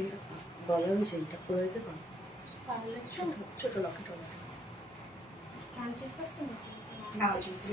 এইরকম গলার ওইটা পরে দেবো ছোট লকেট না ওই জন্য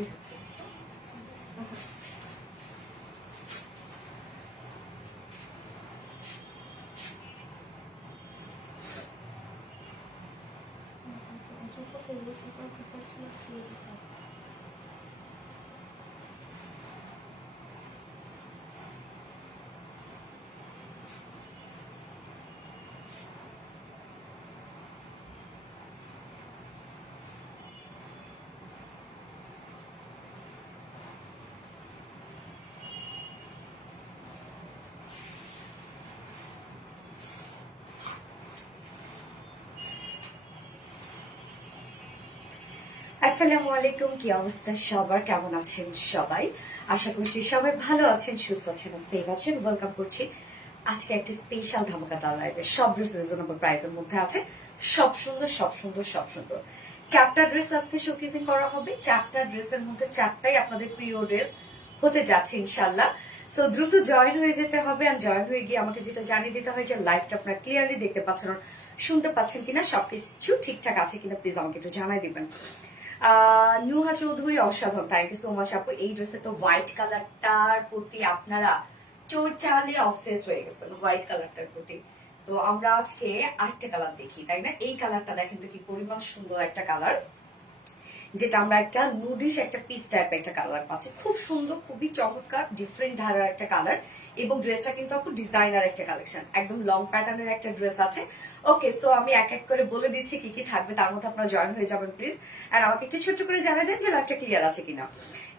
আসসালামু আলাইকুম, কি অবস্থা সবার, কেমন আছেন সবাই? আশা করছি সবাই ভালো আছেন, সুস্থ আছেন, সেফ আছেন। ওয়েলকাম করছি আজকে একটা স্পেশাল ধামাকাদার লাইভে। সব ড্রেস রিজনেবল প্রাইসের মধ্যে আছে, সব সুন্দর সব সুন্দর সব সুন্দর। 4টা ড্রেস আজকে শোকেসিং করা হবে। 4টা ড্রেসের মধ্যে 4টাই আপনাদের প্রিয় ড্রেস হতে যাচ্ছে ইনশাল্লাহ। সো দ্রুত জয়েন হয়ে যেতে হবে। আর জয়েন হয়ে গিয়ে আমাকে যেটা জানিয়ে দিতে হয় যে লাইভটা আপনারা ক্লিয়ারলি দেখতে পাচ্ছেন, শুনতে পাচ্ছেন কিনা, সবকিছু ঠিকঠাক আছে কিনা প্লিজ আমাকে একটু জানাই দিবেন। নুহা চৌধুরী অসাধারণ, থ্যাংক ইউ সো মাচ আপু। এই ড্রেসে তো হোয়াইট কালারটার প্রতি আপনারা টোটালি অবসেসড হয়ে গেছেন, হোয়াইট কালারটার প্রতি। তো আমরা আজকে আরেকটা কালার দেখি, তাই না? এই কালারটা দেখেন তো কি পরিমাণ সুন্দর একটা কালার, যেটা আমরা একটা নুডিশ একটা পিস টাইপের একটা কালার পাচ্ছি। খুব সুন্দর, খুবই চমৎকার, ডিফারেন্ট ধারার একটা কালার। এবং ড্রেসটা কিন্তু আপু ডিজাইনার একটা কালেকশন, একদম লং প্যাটার্নের একটা ড্রেস আছে। ওকে, সো আমি এক এক করে বলে দিচ্ছি কি কি থাকবে, তার মধ্যে আপনারা জয়েন হয়ে যাবেন প্লিজ। আর আমাকে একটু ছোট্ট করে জানাই দেন যে লাইফটা ক্লিয়ার আছে কিনা।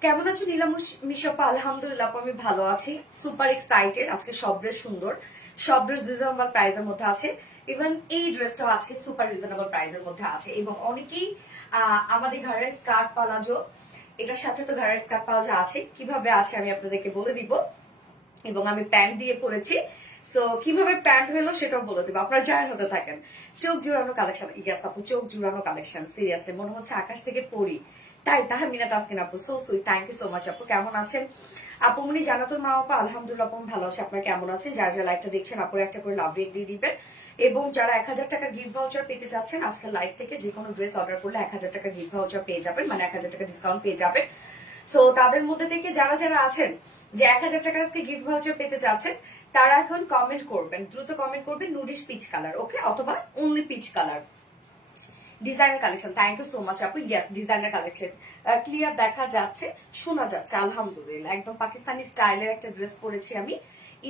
কেমন আছো নীলাম মিশপা? আলহামদুলিল্লাহ আমি ভালো আছি, সুপার এক্সাইটেড। আজকে সব ড্রেস সুন্দর, সব ড্রেস রিজনেবল প্রাইসের মধ্যে আছে। ইভেন এই ড্রেসটাও আজকে সুপার রিজনেবল প্রাইসের মধ্যে আছে। এবং অনেকেই আমাদের ঘরের স্কার্ট পালাজো, এটার সাথে তো ঘরের স্কার্ট পালাজো আছে, কিভাবে আছে আমি আপনাদেরকে বলে দিব। এবং আমি প্যান্ট দিয়ে পরেছি, সো কিভাবে প্যান্ট হলো সেটাও বলে দিব, আপনারা জয়েন হতে থাকেন। চোখ জুড়ানো কালেকশন, ইয়াস আপু চোখ জুড়ানো কালেকশন, সিরিয়াসলি মনে হচ্ছে আকাশ থেকে পড়ি। তাই তাহমিনা তাসকিন আপু, so sweet, thank you so much আপু। কেমন আছেন আপু? মনি জানাতুল মা আপু, আলহামদুলিল্লাহ আপু ভালো আছে। আপনারা কেমন আছেন? যারা যারা লাইভটা দেখছেন আপুর একটা করে লাভ রেক দিয়ে দিবেন। এবং যারা 1000 টাকা গিফট ভাউচার পেতে যাচ্ছেন আজকের লাইভ থেকে, যে কোনো ড্রেস অর্ডার করলে 1000 টাকা গিফট ভাউচার পেয়ে যাবেন, মানে 1000 টাকা ডিসকাউন্ট পেয়ে যাবেন। সো তাদের মধ্যে থেকে যারা যারা আছেন যে 1000 টাকা আজকে গিফট ভাউচার পেতে চাচ্ছেন, তারা এখন কমেন্ট করবেন, দ্রুত কমেন্ট করবেন নুডিশ পিচ কালার, ওকে, অথবা only peach colour. Designer collection, thank you so much আপু। ইয়েস, ডিজাইনার কালেকশন ক্লিয়ার দেখা যাচ্ছে, শোনা যাচ্ছে, আলহামদুলিল্লাহ। একদম পাকিস্তানি স্টাইলের একটা ড্রেস পরেছি আমি।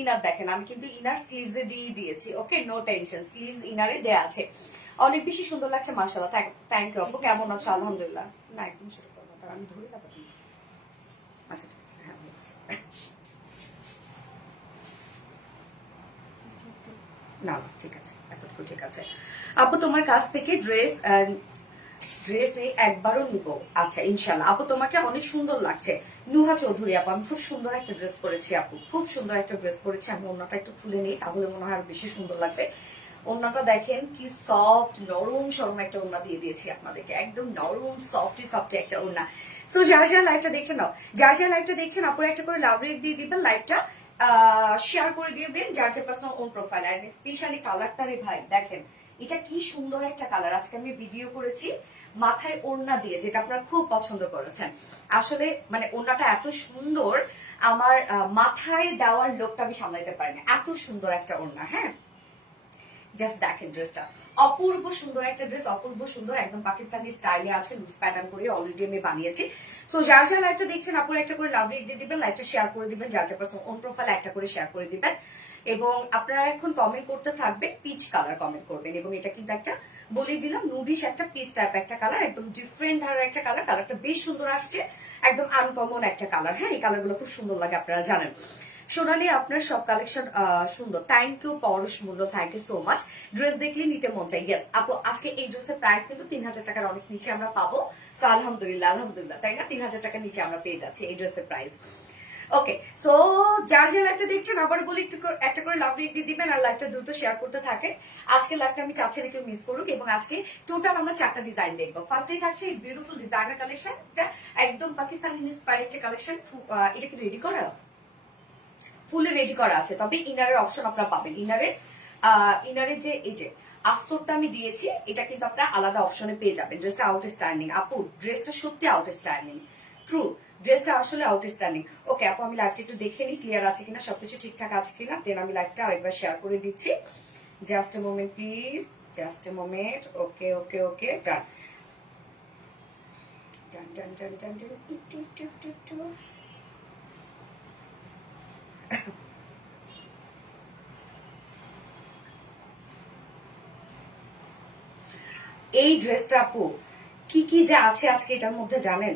ইনার দেখেন, আমি কিন্তু ইনার স্লিভস এ দিয়ে দিয়েছি, ওকে, নো টেনশন, স্লিভস ইনারে দেয়া আছে। অনেক বেশি সুন্দর লাগছে, মাশাআল্লাহ, থ্যাংক ইউ আপু। কেমন আছো? আলহামদুলিল্লাহ। না একদম ছোট করবো, তার আমি ধরে যাবো। আচ্ছা ঠিক আছে, হ্যাঁ না ঠিক আছে, এতটুকু ঠিক আছে আপু। তোমার কাছ থেকে ড্রেস একবারও নিব, আচ্ছা ইনশাল্লাহ আপু। তোমাকে অনেক সুন্দর লাগছে নুহা চৌধুরী আপু। আমি খুব সুন্দর একটা ড্রেস পরেছি আপু, খুব সুন্দর একটা ড্রেস পরেছি। আমি ওড়নাটা একটু খুলে নিই, তাহলে মনে হয় আরো বেশি সুন্দর লাগবে। ওড়নাটা দেখেন কি সফট, নরম সরম একটা ওড়না দিয়ে দিয়েছি আপনাদেরকে, একদম নরম সফটি সফটি একটা ওড়না। সো যারা যারা লাইভটা দেখছেন নাও, যারা যারা লাইভটা দেখছেন আপুর একটা করে লাভ রেট দিয়ে দিবেন, লাইভটা শেয়ার করে দিবেন যার যে পার্সোনাল ওন প্রোফাইল। আর স্পেশালি কালারটা রে ভাই দেখেন, এটা কি সুন্দর একটা কালার। আজকে আমি ভিডিও করেছি মাথায় ওড়না দিয়ে, যেটা আপনারা খুব পছন্দ করেছেন। আসলে মানে ওড়নাটা এত সুন্দর, আমার মাথায় দেওয়ার লোকটা আমি সামলাইতে পারিনি, এত সুন্দর একটা ওড়না। হ্যাঁ, জাস্ট দেখেন ড্রেসটা, অপূর্ব সুন্দর একটা ড্রেস, অপূর্ব সুন্দর, একদম পাকিস্তানি স্টাইলে আছে, লুজ প্যাটার্ন করে অলরেডি আমি বানিয়েছি। সো যার যার লাইভটা দেখছেন আপুর একটা করে লাভ রেট দিয়ে দিবেন, লাইভটা শেয়ার করে দিবেন, যার যার পার্সন ওন প্রোফাইল একটা করে শেয়ার করে দিবেন। এবং আপনারা এখন কমেন্ট করতে থাকবেন, পিচ কালার কমেন্ট করবেন। এবং এটা কিন্তু একটা বলে দিলাম নুডিশ একটা পিচ টাইপ একটা কালার, একদম ডিফারেন্ট ধারার একটা কালার। কালারটা বেশ সুন্দর আসছে, একদম আনকমন একটা কালার। হ্যাঁ, এই কালারগুলো খুব সুন্দর লাগে, আপনারা জানেন। সোনালি আপনার সব কালেকশন সুন্দর, থ্যাংক ইউ পরশ মূল্য, thank you so much. Dress দেখলে নিতে মন চাই। ইয়েস আপু, আজকে এই ড্রেসের প্রাইস কিন্তু 3000 টাকার অনেক নিচে আমরা পাবো। সো আলহামদুলিল্লাহ, আলহামদুলিল্লাহ, তাই না? 3000 টাকার নিচে আমরা পেয়ে যাচ্ছি এই ড্রেসের প্রাইস। ওকে, সো যার যে লাইভটা দেখছেন আবার বলি একটু একটা করে লাভ রেট দিয়ে দিবেন, আর লাইভটা দ্রুত শেয়ার করতে থাকে। আজকে লাইভটা আমি চাচ্ছি না কেউ মিস করুক। এবং আজকে টোটাল আমরা 4টা ডিজাইন দেখবো। ফার্স্টেই থাকছে এই বিউটিফুল ডিজাইনার কালেকশন, একদম পাকিস্তানি ইন্সপায়ার্ড একটা কালেকশন। এটা কি রেডি করা? ফুলে রেডি করা আছে, তবে ইনারের অপশন আপনারা পাবেন। ইনারে ইনারের যে এই যে আস্তরটা আমি দিয়েছি, এটা কিন্তু আপনারা আলাদা অপশনে পেয়ে যাবেন। ড্রেসটা আউটস্ট্যান্ডিং আপু, ড্রেসটা সত্যি আউটস্ট্যান্ডিং, ট্রু, ড্রেসটা আসলে আউটস্ট্যান্ডিং। ওকে আপু, আমি লাইভটা একটু দেখে নিই ক্লিয়ার আছে কিনা, সবকিছু ঠিকঠাক আছে কিনা, দেন আমি লাইভটা আরেকবার শেয়ার করে দিচ্ছি। Just a moment please, just a moment. Okay okay okay, done done done done done done two two two two. এই ড্রেসটা আপু কি কি যে আছে আজকে এটার মধ্যে জানেন?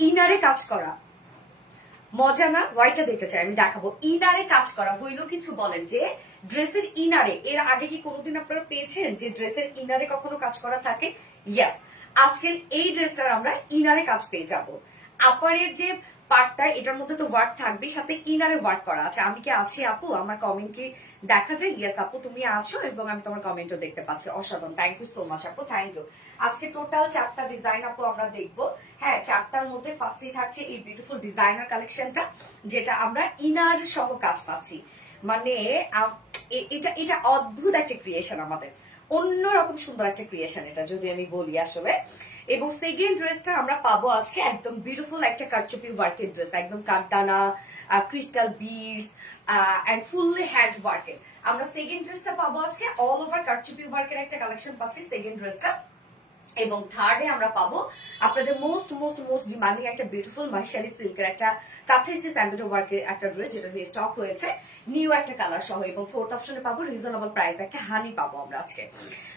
ইনারে কাজ করা, মজা না? হোয়াইটটা দেখতে চাই, আমি দেখাবো। ইনারে কাজ করা হইলো কিছু বলেন যে ড্রেসের ইনারে, এর আগে কি কোনোদিন আপনারা পেয়েছেন যে ড্রেসের ইনারে কখনো কাজ করা থাকে? ইয়েস, আজকের এই ড্রেসটার আমরা ইনারে কাজ পেয়ে যাব। আপারের যে পার্টটা, এটার মধ্যে তো ওয়ার্ক থাকবে, সাথে ইনারে ওয়ার্ক করা আছে। আমি কি আছি আপু? আমার কমেন্ট কি দেখা যায়? ইয়েস আপু, তুমি আছো এবং আমি তোমার কমেন্টও দেখতে পাচ্ছি। অসাধারণ, থ্যাংক ইউ সো মাচ আপু, থ্যাংক ইউ। আজকে টোটাল 4টা ডিজাইন আপু আমরা দেখবো। হ্যাঁ, 4টার মধ্যে ফার্স্টেই থাকছে এই বিউটিফুল ডিজাইনার কালেকশনটা, যেটা আমরা ইনার সহ কাজ পাচ্ছি। মানে এটা এটা অদ্ভুত একটা ক্রিয়েশন, আমাদের অন্যরকম সুন্দর একটা ক্রিয়েশন এটা, যদি আমি বলি আসলে। এবং সেকেন্ড ড্রেসটা আমরা পাবো আজকে একদম বিউটিফুল একটা কারচুপি ওয়ার্কের ড্রেস, একদম কাঠদানা, crystal beads and fully hand ওয়ার্কের। আমরা সেকেন্ড ড্রেসটা পাবো আজকে অল ওভার কারচুপি ওয়ার্কের একটা কালেকশন পাচ্ছি সেকেন্ড ড্রেসটা। এবং থার্ডে আমরা পাবো আপনাদের মোস্ট মোস্ট মোস্ট ডিমান্ডিং একটা বিউটিফুল মাইশালি সিল্কের একটা কাঁথা স্টিচ এমব্রয়ডারি ওয়ার্কের একটা ড্রেস, যেটা স্টক হয়েছে নিউ একটা কালার সহ। এবং ফোর্থ অপশনে পাবো রিজনেবল প্রাইস একটা হানি পাবো আমরা আজকে।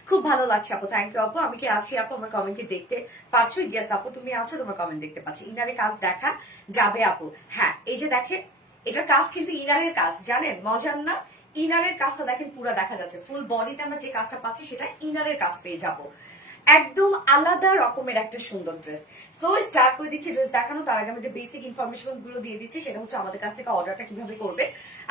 খুব ভালো লাগছে আপু, থ্যাংক ইউ আপু। আমি কি আছি আপু? আমার কমেন্ট কি দেখতে পাচ্ছ? ইয়েস আপু, তুমি আছো, তোমার কমেন্ট দেখতে পাচ্ছি। ইনারে কাজ দেখা যাবে আপু? হ্যাঁ, এই যে দেখেন, এটার কাজ কিন্তু ইনারের কাজ, জানেন মজার না? ইনারের কাজটা দেখেন পুরো দেখা যাচ্ছে, ফুল বডিতে আমরা যে কাজটা পাচ্ছি সেটা ইনারের কাজ পেয়ে যাবো। একদম আলাদা রকমের একটা সুন্দর ড্রেস। সো স্টার্ট করে দিচ্ছি ড্রেস দেখানো। তার আগে আমাদের বেসিক ইনফরমেশন গুলো দিয়ে দিচ্ছি, সেটা হচ্ছে আমাদের কাছ থেকে অর্ডারটা কিভাবে করবে।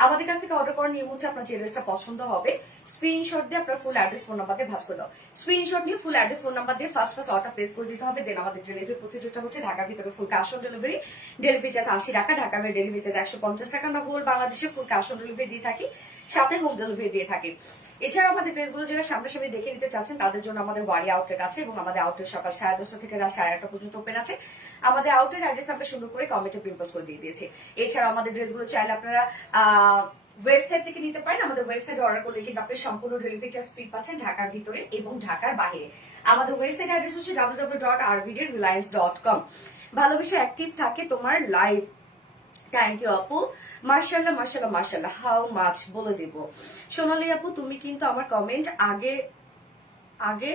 আমাদের কাছ থেকে অর্ডার করার নিয়ম হচ্ছে, আপনার যে ড্রেসটা পছন্দ হবে স্ক্রিনশট দিয়ে আপনার ফুল অ্যাড্রেস ফোন নাম্বার দিয়ে ভাঁজ করে দাও। স্ক্রিনশট নিয়ে ফুল অ্যাড্রেস ফোন নাম্বার দিয়ে ফার্স্ট অর্ডার প্লেস করে দিতে হবে। দেন আমাদের ডেলিভারি প্রসিডিউরটা হচ্ছে ঢাকার ভিতরে full cash on delivery, delivery charge 80 টাকা, ঢাকার ডেলিভারি চার্জ 150 টাকা। আমরা হোল বাংলাদেশে ফুল ক্যাশ অন ডেলিভারি দিয়ে থাকি, সাথে হোম ডেলিভারি দিয়ে থাকি। এছাড়াও আমাদের ড্রেসগুলো যারা সামনাসামনি দেখে নিতে চাচ্ছেন তাদের জন্য আমাদের ওয়ারি আউটলেট আছে, এবং আমাদের আউটলেট সকাল 10:30 থেকে রাত 8:30 পর্যন্ত ওপেন আছে। আমাদের আউটলেট অ্যাড্রেস আমরা সুন্দর করে কমেন্টে পিন পোস্ট করে দিয়ে দিয়েছি। এছাড়াও আমাদের ড্রেসগুলো চাইলে আপনারা ওয়েবসাইট থেকে নিতে পারেন। আমাদের ওয়েবসাইটে অর্ডার করলে কিন্তু আপনি সম্পূর্ণ ডেলিভারি চার্জ ফ্রি পাচ্ছেন ঢাকার ভিতরে এবং ঢাকার বাইরে। আমাদের ওয়েবসাইট অ্যাড্রেস হচ্ছে www.rvdreliance.com। ভালোবেসে অ্যাক্টিভ থাকে তোমার লাইভ। থ্যাংক ইউ আপু, মার্শাল্লাহ মার্শাল্লাহ মার্শাল্লাহ, হাউ মাছ বলে দিব। সোনালি আপু, তুমি কিন্তু আমার কমেন্ট আগে আগে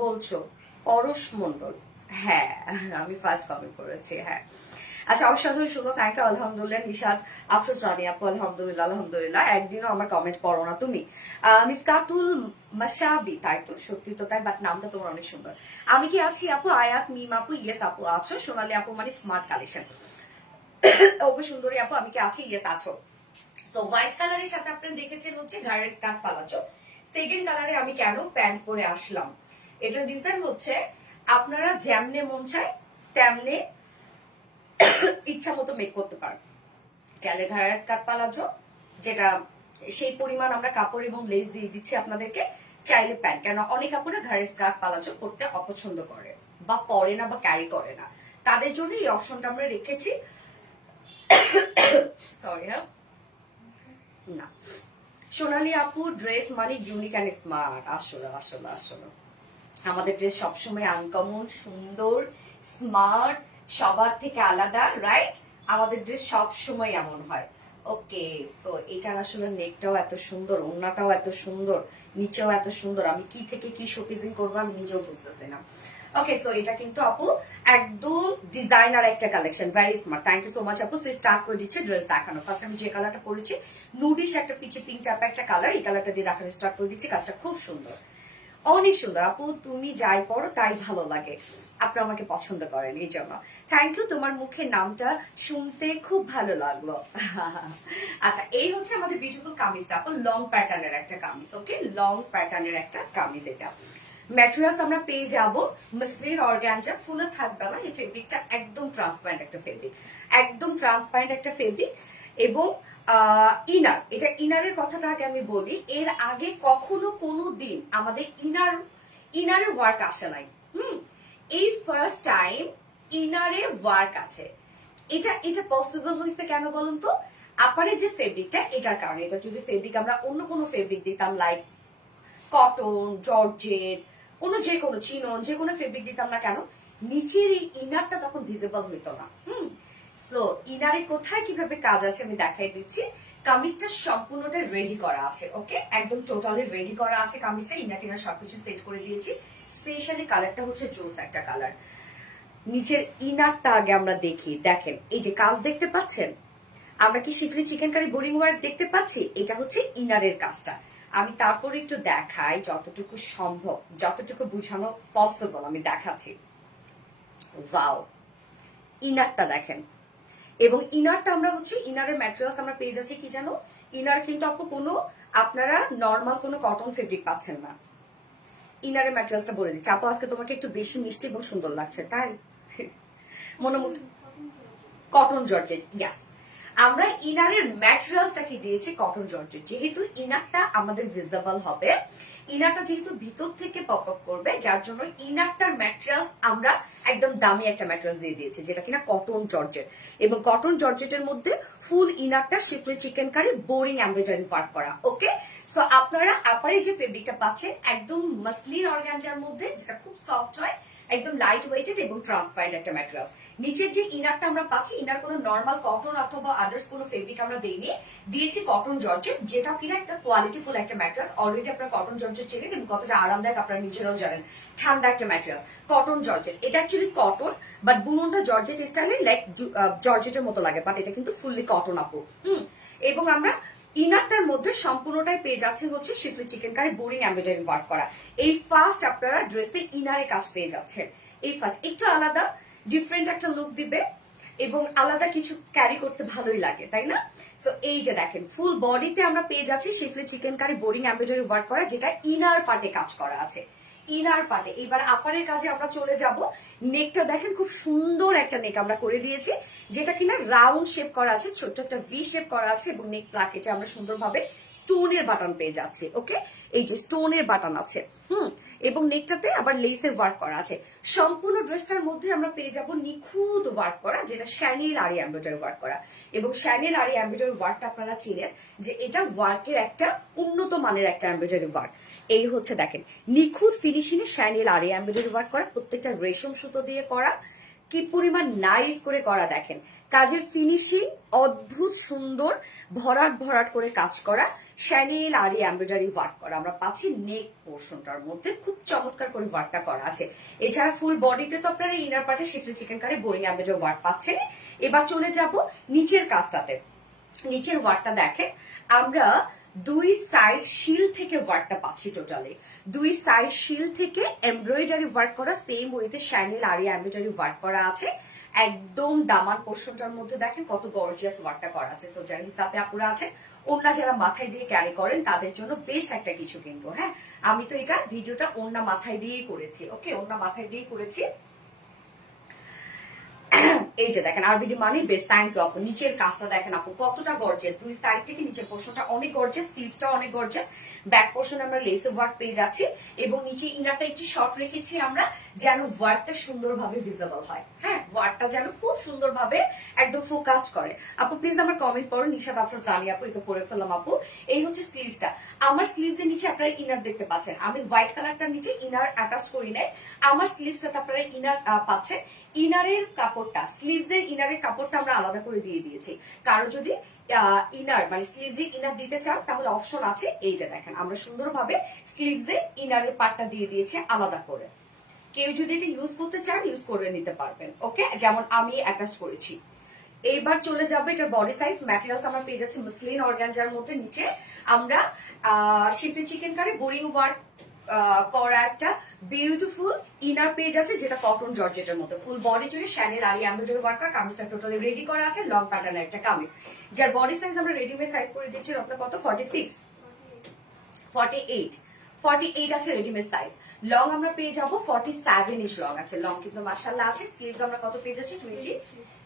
বলছো। পরশ মন্ডল, হ্যাঁ আমি ফার্স্ট কমেন্ট করেছি। হ্যাঁ আচ্ছা, অসাধারণ শুনো, থ্যাংক ইউ। আলহামদুলিল্লাহ নিশাদ আফরোজ রানী আপু, আলহামদুলিল্লাহ আলহামদুলিল্লাহ। একদিনও আমার কমেন্ট পড়ো না তুমি। মিসকাতুল মাসাবি, তাই তো? সত্যি তো তাই, বাট নামটা তোমার অনেক সুন্দর। আমি কি আছি আপু? আয়াত মিম আপু, ইয়েস আপু আছো। সোনালি আপু মানে স্মার্ট কালেকশন। ওকে সুন্দরী আপু, আমি কি আছি? ইয়েস আছো। তো হোয়াইট কালারের সাথে আপনারা দেখেছেন হচ্ছে ঘাড়ের স্কার্ট পালাচো। সেকেন্ড কালারে আমি কেন প্যান্ট পরে আসলাম, এটার ডিজাইন হচ্ছে আপনারা যেমনে মন চায় তেমনে ইচ্ছা মতো মেক করতে পারেন। চাইলে ঘাড়ের স্কার্ট পালাজো, যেটা সেই পরিমাণ আমরা কাপড় এবং লেস দিয়ে দিচ্ছি আপনাদেরকে। চাইলে প্যান্ট, কেন অনেক কাপড়ে ঘাড়ের স্কার্ট পালাজো করতে অপছন্দ করে বা পরে না বা ক্যারি করে না, তাদের জন্য এই অপশনটা আমরা রেখেছি। সরি হ্যাঁ, না সোনালি আপু ড্রেস মানে ইউনিক অ্যান্ড স্মার্ট। আসলে আসলে আসলে আমাদের ড্রেস সবসময় আনকমন, সুন্দর, স্মার্ট, সবার থেকে আলাদা, রাইট? আমাদের ড্রেস সবসময় এমন হয়। ওকে, সো এটার আসলে নেকটাও এত সুন্দর, ওড়নাটাও এত সুন্দর, নিচেও এত সুন্দর। আমি কি থেকে কি শোপিজিং করবো আমি নিজেও বুঝতেছি না। ওকে, সো এটা কিন্তু আপু একদম ডিজাইনার একটা collection, very smart. Thank you so much আপু। সো স্টার্ট করে দিচ্ছে ড্রেস দেখানো। ফার্স্ট আমি যে কালারটা পরেছি নুডিশ একটা পিচি পিঙ্ক টাইপ একটা কালার, এই কালারটা দিয়ে দেখানো স্টার্ট করে দিচ্ছি। কাজটা খুব সুন্দর, অনেক সুন্দর আপু। তুমি যাই পড়ো তাই ভালো লাগে, আপনি আমাকে পছন্দ করেন এই জন্য। থ্যাংক ইউ, তোমার মুখের নামটা শুনতে খুব ভালো লাগলো। আচ্ছা, এই হচ্ছে আমাদের বিউটিফুল কামিজটা আপু, লং প্যাটার্নের একটা কামিজ। ওকে, লং প্যাটার্নের একটা কামিজ। এটা ম্যাটেরিয়ালস আমরা পেয়ে যাবো মসলিন অর্গানজা, ফুলে থাকবে না। এই ফেব্রিকটা একদম ট্রান্সপারেন্ট একটা ফেব্রিক, একদম ট্রান্সপারেন্ট একটা ফেব্রিক। এবং ইনার, এটা ইনারের কথাটা আগে আমি বলি। এর আগে কখনো কোনো দিন আমাদের ইনারে ওয়ার্ক আসে নাই। এই ফার্স্ট টাইম ইনারে ওয়ার্ক আছে। এটা এটা পসিবল হয়েছে কেন বলুন তো? আপারে যে ফেব্রিকটা, এটার কারণে। এটা যদি ফেব্রিক আমরা অন্য কোনো ফেব্রিক দিতাম, লাইক কটন, জর্জেট, অন্য যে কোনো চিনন, যে কোনো ফেব্রিক দিতাম না কেন, নিচের এই ইনারটা তখন ভিজিবল হইতো না। সো ইনারে কোথায় কিভাবে কাজ আছে আমি দেখাই দিচ্ছি। কামিজটা সম্পূর্ণটা রেডি করা আছে, ওকে, একদম টোটালি রেডি করা আছে কামিজটা। ইনার টিনার সবকিছু সেট করে দিয়েছি। স্পেশালি কালারটা হচ্ছে জোস একটা কালার। নিচের ইনারটা আগে আমরা দেখি। দেখেন এই যে কাজ দেখতে পাচ্ছেন, আমরা কি শিফলি চিকেন কারি বোরিং ওয়ার্ক দেখতে পাচ্ছি? এটা হচ্ছে ইনারের কাজটা। আমি তারপরে একটু দেখাই যতটুকু সম্ভব, যতটুকু বুঝানো পসিবল আমি দেখাচ্ছি। ওয়াও, ইনারটা দেখেন। এবং ইনারটা আমরা হচ্ছে, ইনারের ম্যাটেরিয়ালস আমরা পেয়ে যাচ্ছি কি জানো? ইনার কিন্তু আপু কোনো আপনারা নর্মাল কোনো কটন ফেব্রিক পাচ্ছেন না। ইনারের ম্যাটেরিয়ালসটা বলে দিচ্ছি আপু, আজকে তোমাকে একটু বেশি মিষ্টি এবং সুন্দর লাগছে, তাই মনে মতো কটন জর্জেট। ইয়াস, আমরা ইনারের ম্যাটেরিয়ালসটা কি দিয়েছি? Cotton georgette. যেহেতু ইনারটা আমাদের ভিজিবল হবে, ইনারটা যেহেতু ভিতর থেকে পপ আপ করবে, যার জন্য ইনারটার ম্যাটেরিয়ালস আমরা একদম দামি একটা ম্যাটেরিয়ালস দিয়ে দিয়েছি, যেটা কিনা কটন জর্জেট। এবং কটন জর্জেটের মধ্যে ফুল ইনারটা schiffli chikankari boring embroidery work করা, ওকে। সো আপনারা আপারে যে ফেব্রিকটা পাচ্ছেন একদম মাসলিন অর্গানজার মধ্যে, যেটা খুব সফট হয়, একদম লাইট ওয়েটেড এবং ট্রান্সপারেন্ট একটা ম্যাটেরিয়াল। নিচের যে ইনারটা আমরা পাচ্ছি, ইনার কোনো নর্মাল কটন অথবা আদার্স কোনো ফেব্রিক আমরা দেইনি, দিয়েছি কটন জর্জেট, যেটা কিনা একটা কোয়ালিটিফুল একটা ম্যাটেরিয়াল। অলরেডি আপনারা কটন জর্জেট চেনেন এবং কতটা আরামদায়ক আপনারা নিজেরাও জানেন। ঠান্ডা একটা ম্যাটেরিয়াল কটন জর্জেট। এটা অ্যাকচুয়ালি কটন, বাট বুননটা জর্জেট স্টাইলে, লাইক জর্জেটের মতো লাগে, বাট এটা কিন্তু ফুললি কটন আপু। এবং আমরা ইনারটার মধ্যে সম্পূর্ণটাই পেয়ে যাচ্ছে হচ্ছে schiffli chikankari boring embroidery work করা। এই ফার্স্ট আপনারা ড্রেসে ইনারে কাজ পেয়ে যাচ্ছেন। এই ফার্স্ট একটু আলাদা, ডিফারেন্ট একটা লুক দিবে এবং আলাদা কিছু ক্যারি করতে ভালোই লাগে, তাই না? সো এই যে দেখেন, ফুল বডিতে আমরা পেয়ে যাচ্ছি schiffli chikankari boring embroidery work করা, যেটা ইনার পার্টে কাজ করা আছে। ইনার পার্টে এবার আপারের কাজে আমরা চলে যাব। নেকটা দেখেন, খুব সুন্দর একটা নেক আমরা করে দিয়েছি, যেটা কিনা রাউন্ড শেপ করা আছে, ছোট্ট একটা ভি শেপ করা আছে, এবং নেক প্লাকেটে আমরা সুন্দরভাবে স্টোনের বাটন পেয়ে যাচ্ছি, ওকে। এই যে স্টোনের বাটন আছে, এবং নেকটাতে আবার লেসের ওয়ার্ক করা আছে। সম্পূর্ণ ড্রেসটার মধ্যে আমরা পেয়ে যাব নিখুঁত ওয়ার্ক করা, যেটা শ্যানেল আরি এমব্রয়ডারি ওয়ার্ক করা। এবং শ্যানেল আরি এমব্রয়ডারি ওয়ার্কটা আপনারা চিনেন যে এটা ওয়ার্কের একটা উন্নত মানের একটা এমব্রয়ডারি ওয়ার্ক। এই হচ্ছে দেখেন, নিখুঁত ফিনিশিং এ শ্যানেল আরি এমব্রয়ডারি ওয়ার্ক করা, প্রত্যেকটা রেশম সুতো দিয়ে করা, কি পরিমাণ নাইস করে করা দেখেন। কাজের ফিনিশিং অদ্ভুত সুন্দর, ভরাট ভরাট করে কাজ করা, শ্যানেল আরি এমব্রয়ডারি ওয়ার্ক করা আমরা পাচ্ছি নেক পোর্শনটার মধ্যে। খুব চমৎকার করে ওয়ার্কটা করা আছে। এছাড়া ফুল বডিতে তো আপনারা ইনার পার্টে schiffli chikankari boring embroidery work পাচ্ছেন। এবার চলে যাব নিচের কাজটাতে। নিচের ওয়ার্কটা দেখেন, আমরা দুই সাইড শিল থেকে ওয়ার্কটা পাচ্ছি। টোটালি দুই সাইড শিল থেকে এমব্রয়ডারি ওয়ার্ক করা, সেম ওয়েতে শ্যানেল আরি এমব্রয়ডারি ওয়ার্ক করা আছে। একদম দামান পোর্শনটার মধ্যে দেখেন কত গর্জিয়াস ওয়ার্কটা করা আছে। সো যার হিসাবে আপুরা আছে, ওড়না যারা মাথায় দিয়ে ক্যারি করেন তাদের জন্য বেশ একটা কিছু কিন্তু। হ্যাঁ, আমি তো এটা ভিডিওটা ওড়না মাথায় দিয়েই করেছি, ওকে, ওড়না মাথায় দিয়েই করেছি। এই যে দেখেন, আরবিডি মানে বেশ। থ্যাংক ইউ আপু। নিচের কাজটা দেখেন আপু কতটা গর্জিয়াস, দুই সাইড থেকে নিচের পোর্শনটা অনেক গর্জিয়াস, স্লিভসটা অনেক গর্জিয়াস, ব্যাক পোর্শন আমরা লেসে ওয়ার্ক পেয়ে যাচ্ছি, এবং নিচে ইনারটা একটু শর্ট রেখেছি আমরা, যেন ওয়ার্কটা সুন্দরভাবে ভিজিবল হয়। হ্যাঁ, ওয়ার্কটা যেন খুব সুন্দরভাবে একদম ফোকাস করে। আপু প্লিজ আমার কমেন্ট পড়ো। নিশাত আফরোজ রানী আপু, এটা পড়ে ফেললাম আপু। এই হচ্ছে স্লিভসটা। আমার স্লিভস এর নিচে আপনারা ইনার দেখতে পাচ্ছেন। আমি হোয়াইট কালারটার নিচে ইনার অ্যাটাচ করি নাই। আমার স্লিভসটাতে আপনারা ইনার পাচ্ছেন। ইনারের কাপড়টা, স্লিভস এর ইনারের কাপড়টা আমরা আলাদা করে দিয়ে দিয়েছি। কারো যদি ইনার মানে স্লিভস এর ইনার দিতে চান তাহলে অপশন আছে। এই যে দেখেন, আমরা সুন্দরভাবে স্লিভস এর ইনারের পার্টটা দিয়ে দিয়েছি আলাদা করে। কেউ যদি এটা ইউজ করতে চান ইউজ করে নিতে পারবেন, ওকে, যেমন আমি অ্যাটাচ করেছি। এইবার চলে যাবে এটা বডি সাইজ। ম্যাটেরিয়ালস আমরা পেয়ে যাচ্ছি মসলিন অর্গানজার মধ্যে। নিচে আমরা শিফলি চিকেন কারি বোরিং ওয়ার্ক করা একটা বিউটিফুল ইনার পেয়ে যাচ্ছে, যেটা কটন জর্জেটের মতো। ফুল বডি জুড়ে শ্যানেল আরি এমব্রয়ডারি ওয়ার্ক করা। কামিজটা টোটালি রেডি করা আছে, লং প্যাটার্নের একটা কামিজ, যার বডি সাইজ আমরা রেডিমেড সাইজ করে দিচ্ছি। আপনার কত? 46, 48, 48 আছে রেডিমেড সাইজ। লং আমরা পেয়ে যাবো 47 ইঞ্চ লং আছে। লং কিন্তু মাশাআল্লাহ আছে। স্লিভস আমরা কত পেয়ে যাচ্ছি?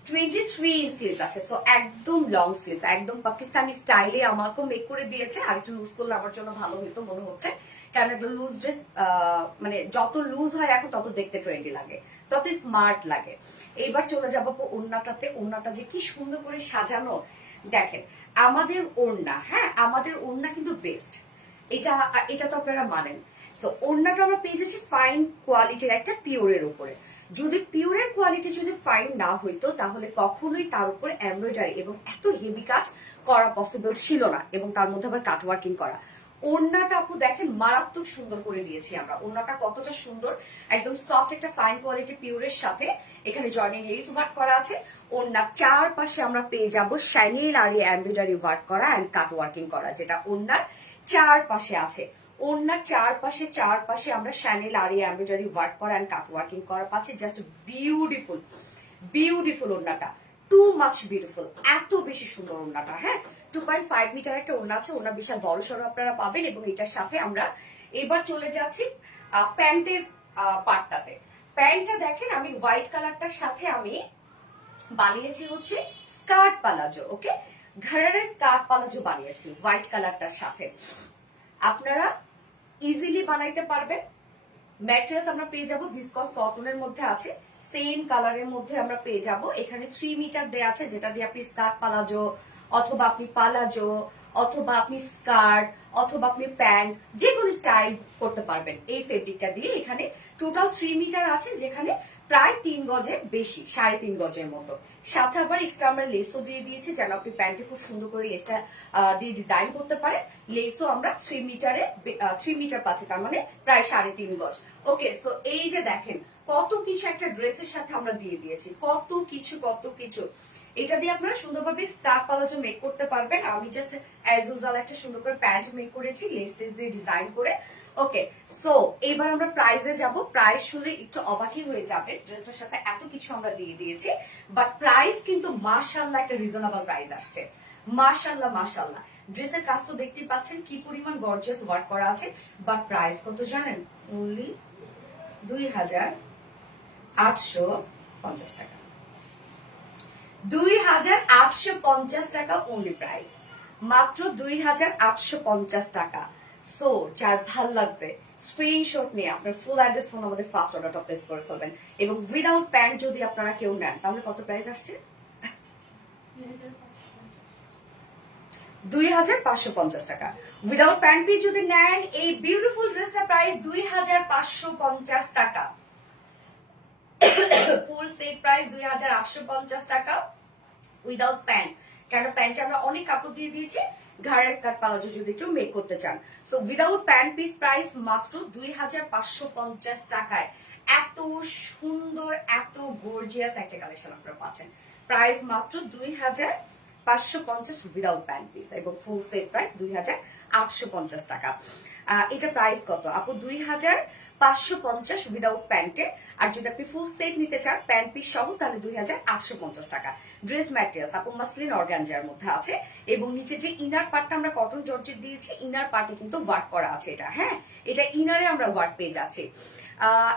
23 স্লিভ আছে, সো একদম লং স্লিভ, একদম পাকিস্তানি স্টাইলে আমাকেও মেক করে দিয়েছে। আর একটু লুজ করলে আমার জন্য ভালো হতো মনে হচ্ছে, কারণ এগুলো লুজ ড্রেস মানে যত লুজ হয় এখন তত দেখতে ট্রেন্ডি লাগে, তত স্মার্ট লাগে। এইবার চলে যাবো ওড়নাটাতে। ওড়নাটা যে কি সুন্দর করে সাজানো দেখেন, আমাদের ওড়না, হ্যাঁ আমাদের ওড়না কিন্তু বেস্ট, এটা এটা তো আপনারা মানেন। সো ওড়নাটা আমরা পেয়ে যাচ্ছি ফাইন কোয়ালিটির একটা পিওরের উপরে। যদি পিওরের কোয়ালিটি যদি ফাইন না হইতো তাহলে কখনোই তার উপর এমব্রয়ডারি এবং এত হেভি কাজ করা পসিবল ছিল না, এবং তার মধ্যে আবার কাট ওয়ার্কিং করা। ওড়নাটা আপু দেখেন মারাত্মক সুন্দর করে দিয়েছি আমরা। ওড়নাটা কতটা সুন্দর, একদম সফট একটা ফাইন কোয়ালিটি পিওরের সাথে এখানে জয়নিং লেস ওয়ার্ক করা আছে। ওড়নার চারপাশে আমরা পেয়ে যাব শ্যানেল আর এমব্রয়ডারি ওয়ার্ক করা এন্ড কাট ওয়ার্কিং করা, যেটা ওড়নার চারপাশে আছে। ওড়নার চারপাশে আমরা শ্যানেল আর এমব্রয়ডারি ওয়ার্ক করা এন্ড কাট ওয়ার্কিং করা পাচ্ছি। জাস্ট বিউটিফুল বিউটিফুল ওড়নাটা, টু মাচ বিউটিফুল, এত বেশি সুন্দর ওড়নাটা। হ্যাঁ 2.5 মিটার একটা ওড়না আছে, ওড়না বিশাল বড় সড়ো আপনারা পাবেন। এবং এটার সাথে আমরা এবার চলে যাচ্ছি প্যান্টের পার্টটাতে। প্যান্টটা দেখেন আমি হোয়াইট কালারটার সাথে আমি বানিয়েছি হচ্ছে স্কার্ট পালাজো। ওকে, ঘরের স্কার্ট পালাজো বানিয়েছি হোয়াইট কালারটার সাথে। আপনারা ইজিলি বানাইতে পারবেন। ম্যাটেরিয়ালস আমরা পেয়ে যাব ভিসকস কটনের মধ্যে আছে, সেম কালারের মধ্যে আমরা পেয়ে যাব। এখানে 3 মিটার দেয়া আছে, যেটা দিয়ে আপনি স্কার্ট পালাজো অথবা আপনি পালাজো অথবা আপনি স্কার্ট অথবা আপনি প্যান্ট যে কোনো স্টাইল করতে পারবেন এই ফেব্রিকটা দিয়ে। এখানে টোটাল 3 মিটার আছে, যেখানে প্রায় 3 গজের বেশি, 3.5 গজের মতো। সাথে আবার এক্সট্রা আমরা লেসও দিয়ে দিয়েছি, যেন আপনি প্যান্টে খুব সুন্দর করে লেসটা দিয়ে ডিজাইন করতে পারেন। লেসও আমরা 3 মিটার পাচ্ছি, তার মানে প্রায় 3.5 গজ। ওকে, সো এই যে দেখেন কত কিছু একটা ড্রেসের সাথে আমরা দিয়ে দিয়েছি, কত কিছু। এটা দিয়ে আপনারা সুন্দরভাবে স্কার্ট পালাজো মেক করতে পারবেন। আমি জাস্ট অ্যাজ ইউজুয়াল একটা সুন্দর করে প্যান্ট মেক করেছি লেস টেস দিয়ে ডিজাইন করে। ওকে, সো এবার আমরা প্রাইসে যাব। প্রাইস শুনলে একটু অবাকই হয়ে যাবে, ড্রেসটার সাথে এত কিছু আমরা দিয়ে দিয়েছি, বাট প্রাইস কিন্তু মাশাআল্লাহ একটা রিজনেবল প্রাইস আসছে। মাশাআল্লাহ ড্রেসের কাজ তো দেখতেই পাচ্ছেন কি পরিমাণ গর্জিয়াস ওয়ার্ক করা আছে। বাট প্রাইস কত জানেন? অনলি 2850 টাকা। 2850 টাকা অনলি প্রাইস, মাত্র 2850 টাকা। সো যার ভাল লাগবে স্ক্রিনশট নিয়ে আপনার ফুল অ্যাড্রেস ফোন আমাদের ফার্স্ট অর্ডারটা প্লেস করে ফেলবেন। এবং উইদাউট প্যান্ট যদি আপনারা কেউ নেন তাহলে কত প্রাইস আসছে? 2550 টাকা। উইদাউট প্যান্ট পিস যদি নেন এই বিউটিফুল ড্রেসটা প্রাইস 2550 টাকা। ফুল সেট প্রাইস 2850 টাকা উইদাউট প্যান্ট। কেন প্যান্টে আমরা অনেক কাপড় দিয়ে দিয়েছি, ঘাড়ের স্কার্ট পালাজো যদি কেউ মেক করতে চান। So without pant piece price মাত্র 2550 টাকায় এত সুন্দর এত গর্জিয়াস একটা কালেকশন আপনারা পাচ্ছেন। প্রাইস মাত্র 2550 উইদাউট প্যান্ট পিস, এবং ফুল সেট প্রাইস 2850 টাকা। এটা প্রাইস কত আপু? 2550 উইদাউট প্যান্টে। আর যদি আপনি ফুল সেট নিতে চান প্যান্ট পিস সহ তাহলে 2850 টাকা। ড্রেস ম্যাটেরিয়ালস আপু মাসলিন অর্গানজার মধ্যে আছে, এবং নিচে যে ইনার পার্টটা আমরা কটন জর্জেট দিয়েছি, ইনার পার্টে কিন্তু ওয়ার্ক করা আছে এটা। হ্যাঁ, এটা ইনারে আমরা ওয়ার্ক পেয়ে যাচ্ছি।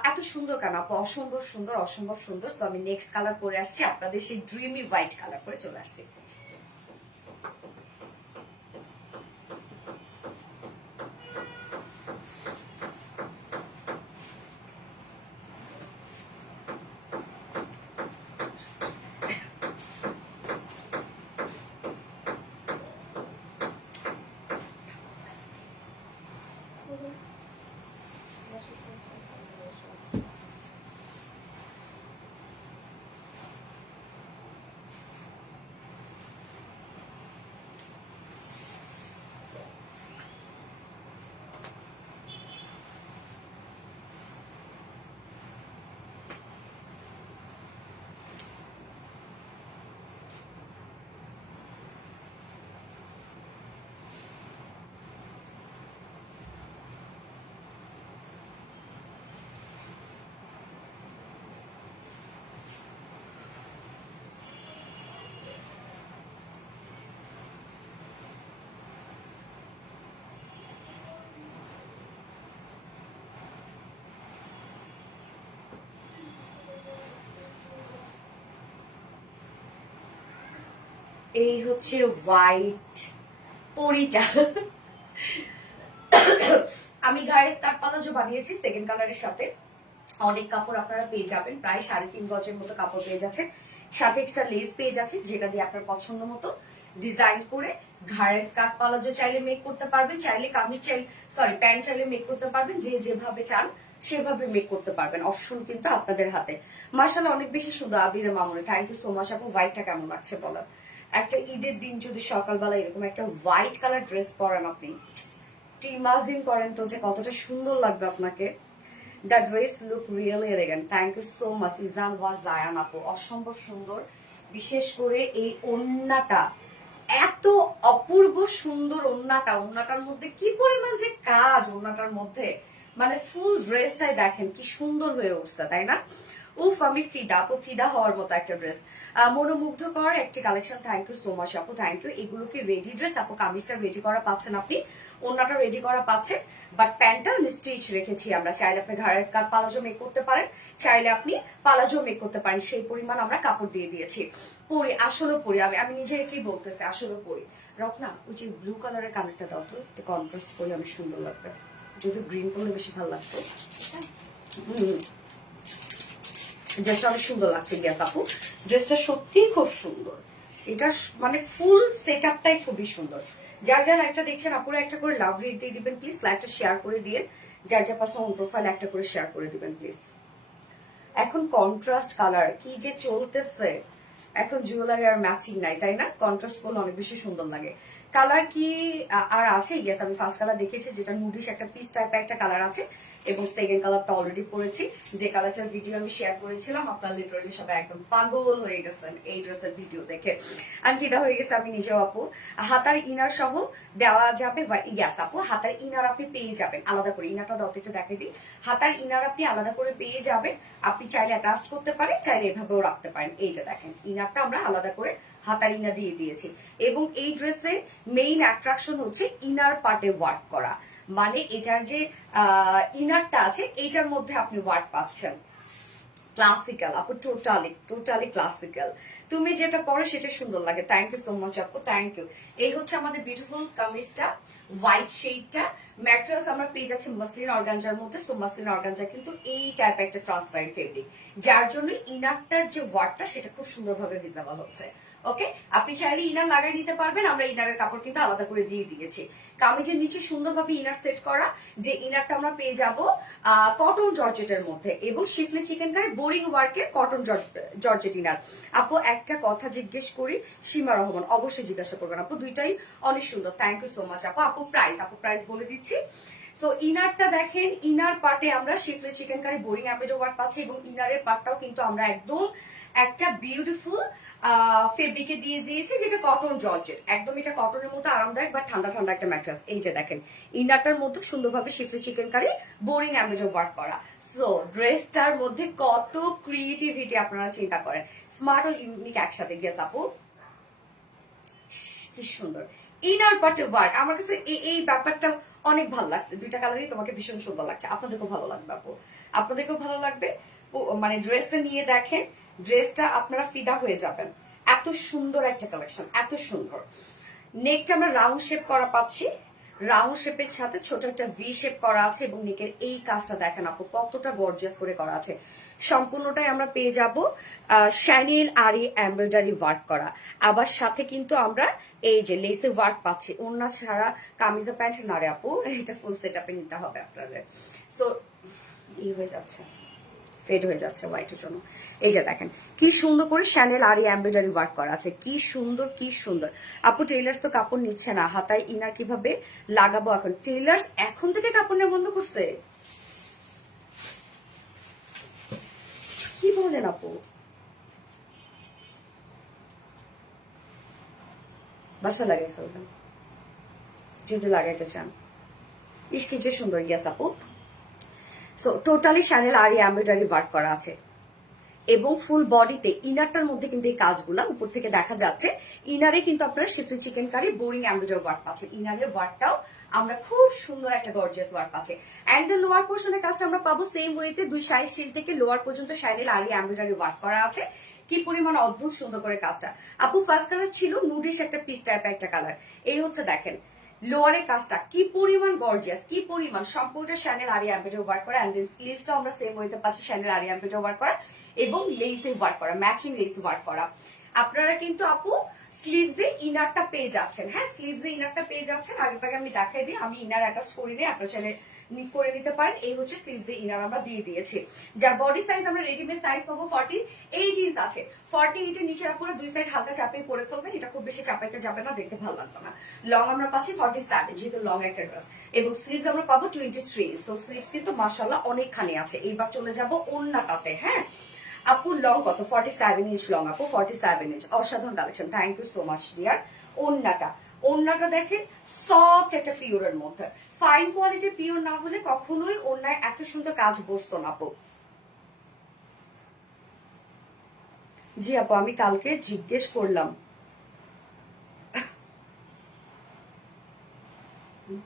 এত সুন্দর কেন আপু? অসম্ভব সুন্দর। তো আমি নেক্সট কালার পরে আসছি, আপনাদের সেই ড্রিমি হোয়াইট কালার পরে চলে আসছি। এই হচ্ছে হোয়াইট পরিটা। আমি গায়ে স্কার্ট পালাজো বানিয়েছি সেকেন্ড কালারের সাথে। অনেক কাপড় আপনারা পেয়ে যাবেন, প্রায় 3.5 গজের মতো কাপড় পেয়ে যাচ্ছেন, সাথে এক্সট্রা লেস পেয়ে যাচ্ছেন, যেটা দিয়ে আপনার পছন্দ মতো ডিজাইন করে ঘাড়ে স্কার্ট পালাজো চাইলে মেক করতে পারবেন, চাইলে কামিজ চাইলে প্যান্ট চাইলে মেক করতে পারবেন, যে যেভাবে চান সেভাবে মেক করতে পারবেন। অপশন কিন্তু আপনাদের হাতে। মাশাআল্লাহ অনেক বেশি সুন্দর। আবির মামুনি, থ্যাংক ইউ সো মাচ আপু। হোয়াইটটা কেমন লাগছে বলার। একটা ঈদের দিন যদি সকালবেলা এরকম একটা হোয়াইট কালার ড্রেস পরেন আপনি, ইমাজিন করেন তো যে কতটা সুন্দর লাগবে আপনাকে। The dress look really elegant. Thank you so much Izan ওয়া জায়ান আপু, অসম্ভব সুন্দর। বিশেষ করে এই ওড়নাটা, এত অপূর্ব সুন্দর ওড়নাটার মধ্যে কি পরিমাণ যে কাজ ওড়নাটার মধ্যে, মানে ফুল ড্রেসটাই দেখেন কি সুন্দর হয়ে উঠছে, তাই না? উফ, আমি ফিদা আপু, ফিদা হওয়ার মতো একটা ড্রেস, মনোমুগ্ধকর একটি collection. Thank you so much আপু, থ্যাংক ইউ। এগুলো কি রেডি ড্রেস আপু? কামিজটা রেডি করা পাচ্ছেন আপনি, ওড়নাটা রেডি করা পাচ্ছেন, বাট প্যান্টটা স্টিচ রেখেছি আমরা। চাইলে আপনি ঘাড়ে স্কার্ট পালাজো মেক করতে পারেন, চাইলে আপনি পালাজো মেক করতে পারেন, সেই পরিমাণ আমরা কাপড় দিয়ে দিয়েছি। পরি, আসলে পরি, আমি নিজেকেই বলতেছি আসলে পরি। রকনা, ওই যে ব্লু কালারের কালারটা দাও তো, একটু কন্ট্রাস্ট করলে অনেক সুন্দর লাগবে, যদি গ্রিন করলে বেশি ভালো লাগতো। ড্রেসটা অনেক সুন্দর লাগছে ইয়াস আপু, ড্রেসটা সত্যিই খুব সুন্দর। এটা মানে ফুল সেট আপটাই খুবই সুন্দর। যার যার একটা দেখছেন আপুরা একটা করে লাভ রেট দিয়ে দিবেন প্লিজ, লাইভটা শেয়ার করে দিয়ে যার যার পাশে অন প্রোফাইল একটা করে শেয়ার করে দিবেন প্লিজ। এখন কন্ট্রাস্ট কালার কি যে চলতেছে, এখন জুয়েলারি আর ম্যাচিং নাই, তাই না? কন্ট্রাস্ট করলে অনেক বেশি সুন্দর লাগে। কালার কি আর আছে? ইয়েস, আমি ফার্স্ট কালার দেখেছি যেটা নুডিশ একটা পিস টাইপের একটা কালার আছে, এবং সেকেন্ড কালারটা অলরেডি পরেছি, যে কালারটার ভিডিও আমি শেয়ার করেছিলাম। আপনারা লিটারালি সবাই একদম পাগল হয়ে গেছেন এই ড্রেসের ভিডিও দেখে। আমি ফিদা হয়ে গেছি আমি নিজেও আপু। হাতার ইনার সহ দেওয়া যাবে, ইয়াস আপু, হাতার ইনার আপনি পেয়ে যাবেন আলাদা করে। ইনারটা দাও একটু দেখাই দিই। হাতার ইনার আপনি আলাদা করে পেয়ে যাবেন, আপনি চাইলে অ্যাটাচ করতে পারেন, চাইলে এভাবেও রাখতে পারেন। এই যে দেখেন, ইনারটা আমরা আলাদা করে হাতার ইনার দিয়ে দিয়েছি। এবং এই ড্রেসের মেইন অ্যাট্রাকশন হচ্ছে ইনার পার্টে ওয়ার্ক করা, মানে এটার যে ইনারটা আছে এইটার মধ্যে আপনি ওয়ার্ক পাচ্ছেন। ক্লাসিক্যাল আপু, টোটালি ক্লাসিক্যাল। তুমি যেটা পরো সেটা সুন্দর লাগে। থ্যাংক ইউ সো মাচ আপু, থ্যাংক ইউ। এই হচ্ছে আমাদের বিউটিফুল কামিজটা, হোয়াইট শেডটা। ম্যাটেরিয়ালস আমরা পেয়ে যাচ্ছি মাসলিন অর্গানজার মধ্যে। সো মাসলিন অর্গানজা কিন্তু এই টাইপের একটা ট্রান্সপারেন্ট ফেব্রিক, যার জন্য ইনারটার যে ওয়ার্কটা সেটা খুব সুন্দরভাবে ভিজিবল হচ্ছে। ওকে, আপনি চাইলে ইনার লাগাই নিতে পারবেন, আমরা ইনারের কাপড় কিন্তু আলাদা করে দিয়ে দিয়েছি। কামিজের নিচে সুন্দরভাবে ইনার সেট করা, যে ইনারটা আমরা পেয়ে যাব কটন জর্জেটের মধ্যে, এবং শিফলি চিকেন কারি বোরিং ওয়ার্কের কটন জর্জেট ইনার। আপু একটা কথা জিজ্ঞেস করি, সীমা রহমান, অবশ্যই জিজ্ঞাসা করবেন আপু, দুইটাই অনেক সুন্দর। থ্যাংক ইউ সো মাচ আপু। আপু প্রাইস বলে দিচ্ছি। সো ইনারটা দেখেন, ইনার পার্টে আমরা শিফলি চিকেন কারি বোরিং অ্যাম্বেডো ওয়ার্ক পাচ্ছি, এবং ইনারের পার্টটাও কিন্তু আমরা একদম একটা বিউটিফুল ফেব্রিকে দিয়ে দিয়েছি, যেটা কটন জর্জেট, একদম এটা কটনের মতো আরামদায়ক বা ঠান্ডা ঠান্ডা একটা ম্যাট্রেস। এই যে দেখেন, ইনারটার মধ্যে সুন্দরভাবে শিফলি চিকেন কারি বোরিং অ্যাম্বেডো ওয়ার্ক করা। সো ড্রেসটার মধ্যে কত ক্রিয়েটিভিটি আপনারা চিন্তা করেন, স্মার্ট ও ইউনিক একসাথে। গেস আপু কি সুন্দর ইনার পার্টে ওয়ার্ক, আমার কাছে এই ব্যাপারটা অনেক ভালো লাগছে। দুইটা কালারই তোমাকে ভীষণ সুন্দর লাগছে, আপনাদেরকেও ভালো লাগবে আপু, আপনাদেরকেও ভালো লাগবে। মানে ড্রেসটা নিয়ে দেখেন, ড্রেসটা আপনারা ফিদা হয়ে যাবেন। এত সুন্দর একটা কালেকশন, এত সুন্দর। নেকটা আমরা রাউন্ড শেপ করা পাচ্ছি, রাউন্ড শেপের সাথে ছোট একটা ভি শেপ করা আছে, এবং নেকের এই কাজটা দেখেন আপু কতটা গর্জিয়াস করে করা আছে। সম্পূর্ণটাই আমরা পেয়ে যাব শ্যানেল আরি এমব্রয়ডারি ওয়ার্ক করা, আবার সাথে কিন্তু আমরা এই যে লেসে ওয়ার্ক পাচ্ছি। ওড়না ছাড়া কামিজা প্যান্ট না রে আপু, এটা ফুল সেট আপে নিতে হবে আপনাদের। সো এই হয়ে যাচ্ছে, ফেড হয়ে যাচ্ছে হোয়াইটের জন্য। এই যে দেখেন কি সুন্দর করে শ্যানেল আর এমব্রয়ডারি ওয়ার্ক করা আছে, কি সুন্দর কি সুন্দর। আপু টেইলার্স তো কাপড় নিচ্ছে না, হাতায় ইনার কিভাবে লাগাবো এখন? টেইলার্স এখন থেকে কাপড় নেওয়া বন্ধ করছে? কি বলেন আপু? বাসা লাগাই ফেলবেন যদি লাগাইতে চান। ইস কি যে সুন্দর। ইয়াস আপু, সো টোটালি শ্যানেল আর এমব্রয়ডারি ওয়ার্ক করা আছে। এবং ফুল বডিতে ইনারটার মধ্যে কিন্তু এই কাজগুলা উপর থেকে দেখা যাচ্ছে। ইনারে কিন্তু আপনারা schiffli chikankari boring embroidery work পাচ্ছেন। ইনারের ওয়ার্কটাও আমরা খুব সুন্দর একটা গর্জিয়াস ওয়ার্ক পাচ্ছি। এন্ড লোয়ার পোর্শনের কাজটা আমরা পাবো সেম ওয়েতে, দুই সাইড শিল থেকে লোয়ার পর্যন্ত শাইনেল আরি এমব্রয়ডারি ওয়ার্ক করা আছে। কি পরিমাণ অদ্ভুত সুন্দর করে কাজটা। আপু ফার্স্ট কালার ছিল নুডিশ একটা পিস টাইপের একটা কালার, এই হচ্ছে দেখেন লোয়ারের কাজটা কি পরিমাণ গর্জিয়াস, কি পরিমাণ সম্পূর্ণ শ্যানেল আরি এমব্রয়ডারি ওয়ার্ক করা। এন্ড দেন স্লিভসটা আমরা সেম ওয়েতে পাচ্ছি শ্যানেল আরি এমব্রয়ডারি ওয়ার্ক করা এবং লেসে ওয়ার্ক করা, ম্যাচিং লেস ওয়ার্ক করা। আপনারা কিন্তু আপু স্লিভসে ইনারটা পেয়ে যাচ্ছেন। হ্যাঁ, স্লিভসে ইনারটা পেয়ে যাচ্ছেন। আগের আমি দেখাই দিই, আমি ইনার অ্যাটাচ করি নিই, আপনার চাইলে করে নিতে পারেন। এই হচ্ছে স্লিভসে ইনার আমরা দিয়ে দিয়েছি। যার বডি সাইজ আমরা রেডিমেড সাইজ পাবো 48 ইঞ্চ আছে। 48 এর নিচে আপনারা দুই সাইড হালকা চাপিয়ে পরে ফেলবেন, এটা খুব বেশি চাপাইতে যাবে না, দেখতে ভালো লাগবে না। লং আমরা পাচ্ছি 47, যেহেতু লং একটা ড্রেস, এবং স্লিভস আমরা পাবো 23। সো স্লিভস কিন্তু মাশাআল্লাহ অনেকখানি আছে। এইবার চলে যাব ওন্নাটাতে। হ্যাঁ আপু লং কত? 47 ইঞ্চ লং আপু, 47 ইঞ্চ। অসাধারণ collection, thank you so much dear. ওন্নাটা দেখেন সফট একটা পিওরের মধ্যে, ফাইন কোয়ালিটির পিওর না হলে কখনোই ওন্নায় এত সুন্দর কাজ বসতো না আপু। জি আপু আমি কালকে জিজ্ঞেস করলাম,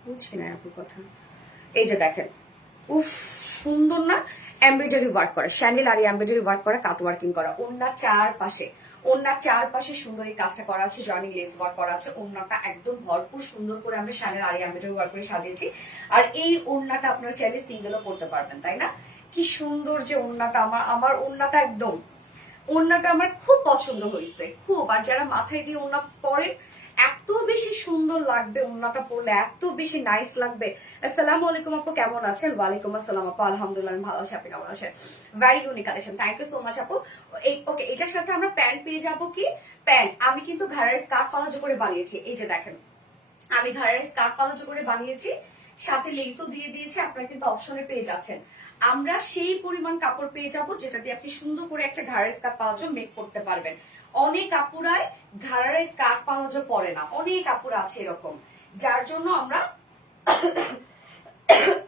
বুঝছি না আপুর কথা। এই যে দেখেন, উফ সুন্দর না? এমব্রয়ডারি ওয়ার্ক করা শ্যান্ডেল আর এমব্রয়ডারি ওয়ার্ক করা, কাট ওয়ার্কিং করা, ওন্নার চারপাশে সুন্দর এই কাজটা করা আছে, জয়নিং লেস ওয়ার্ক করা আছে। ওন্নাটা একদম ভরপুর সুন্দর করে আমরা শ্যান্ডেল আর এমব্রয়ডারি ওয়ার্ক করে সাজিয়েছি। আর এই ওন্নাটা আপনারা চাইলে সিঙ্গেলও করতে পারবেন, তাই না? কি সুন্দর যে ওন্নাটা, আমার ওন্নাটা একদম, ওন্নাটা আমার খুব পছন্দ হয়েছে খুব। আর যারা মাথায় দিয়ে ওন্না পরে এত বেশি সুন্দর লাগবে, ওন্নাটা পরলে এত বেশি নাইস লাগবে। আসসালামু আলাইকুম আপু, কেমন আছেন? ওয়ালাইকুম আসসালাম আপু, আলহামদুলিল্লাহ আমি ভালো আছি, আপনি কেমন আছেন? Very unique collection, thank you so much আপু। ওকে, এটার সাথে আমরা প্যান্ট পেয়ে যাবো। কি প্যান্ট? আমি কিন্তু ঘাড়ের স্কার্ফ পালাজো করে বানিয়েছি। এই যে দেখেন, আমি ঘাড়ের স্কার্ফ পালাজো করে বানিয়েছি, সাথে লেসও দিয়ে দিয়েছি। আপনারা কিন্তু অপশনে পেয়ে যাচ্ছেন। আমরা সেই পরিমাণ কাপড় পেয়ে যাব যেটা দিয়ে আপনি সুন্দর করে একটা ঘাড়ের স্কার্ফ পালাজো মেক করতে পারবেন। অনেক আপুরাই ঘাড়ের স্কার্ফ পালাজো পরে না, অনেক আপুরা আছে এরকম, যার জন্য আমরা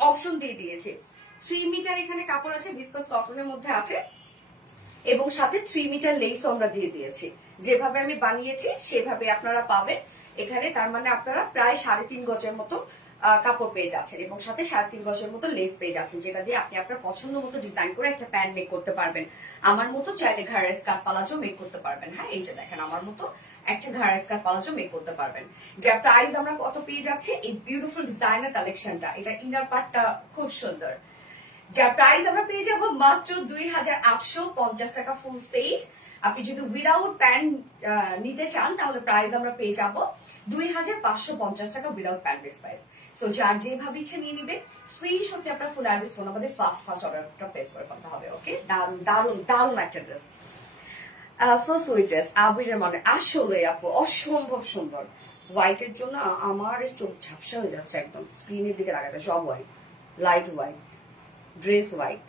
অপশন দিয়ে দিয়েছি। 3 মিটার এখানে কাপড় আছে, ভিসকস কটনের মধ্যে আছে, এবং সাথে 3 মিটার লেসও আমরা দিয়ে দিয়েছি। যেভাবে আমি বানিয়েছি সেভাবে আপনারা পাবেন এখানে। তার মানে আপনারা প্রায় 3.5 গজের মতো কাপড় পেয়ে যাচ্ছেন, এবং সাথে 3.5 গজের মতো লেস পেয়ে যাচ্ছেন, যেটা দিয়ে আপনি আপনার পছন্দ মতো ডিজাইন করে একটা প্যান্ট মেক করতে পারবেন। আমার মতো চাইলে ঘাড়ের স্কার্ফ পালাজো মেক করতে পারবেন। হ্যাঁ, এই যে দেখেন, আমার মতো একটা ঘাড়ের স্কার্ফ পালাজো মেক করতে পারবেন। যার প্রাইস আমরা কত পেয়ে যাচ্ছি, এই বিউটিফুল ডিজাইনার কালেকশনটা, এটা ইনার পার্টটা খুব সুন্দর। যার প্রাইস আমরা পেয়ে যাবো মাত্র 2850 টাকা ফুল সেট। আপনি যদি উইদাউট প্যান্ট নিতে চান তাহলে প্রাইস আমরা পেয়ে যাবো 2550 টাকা without pant base price. So যার যেভাবে ইচ্ছে নিয়ে নিবে, স্ক্রিনশটে আপনার ফুল অ্যাড্রেস ফোন আমাদের ফার্স্ট অর্ডারটা প্লেস করে ফেলতে হবে। ওকে, দারুন দারুন দারুন একটা ড্রেস, সো সুইট ড্রেস। আবিরের মানে আসলে আপু অসম্ভব সুন্দর। হোয়াইটের জন্য আমার চোখ ঝাপসা হয়ে যাচ্ছে একদম, স্ক্রিনের দিকে লাগাতে সব white, light white dress, white.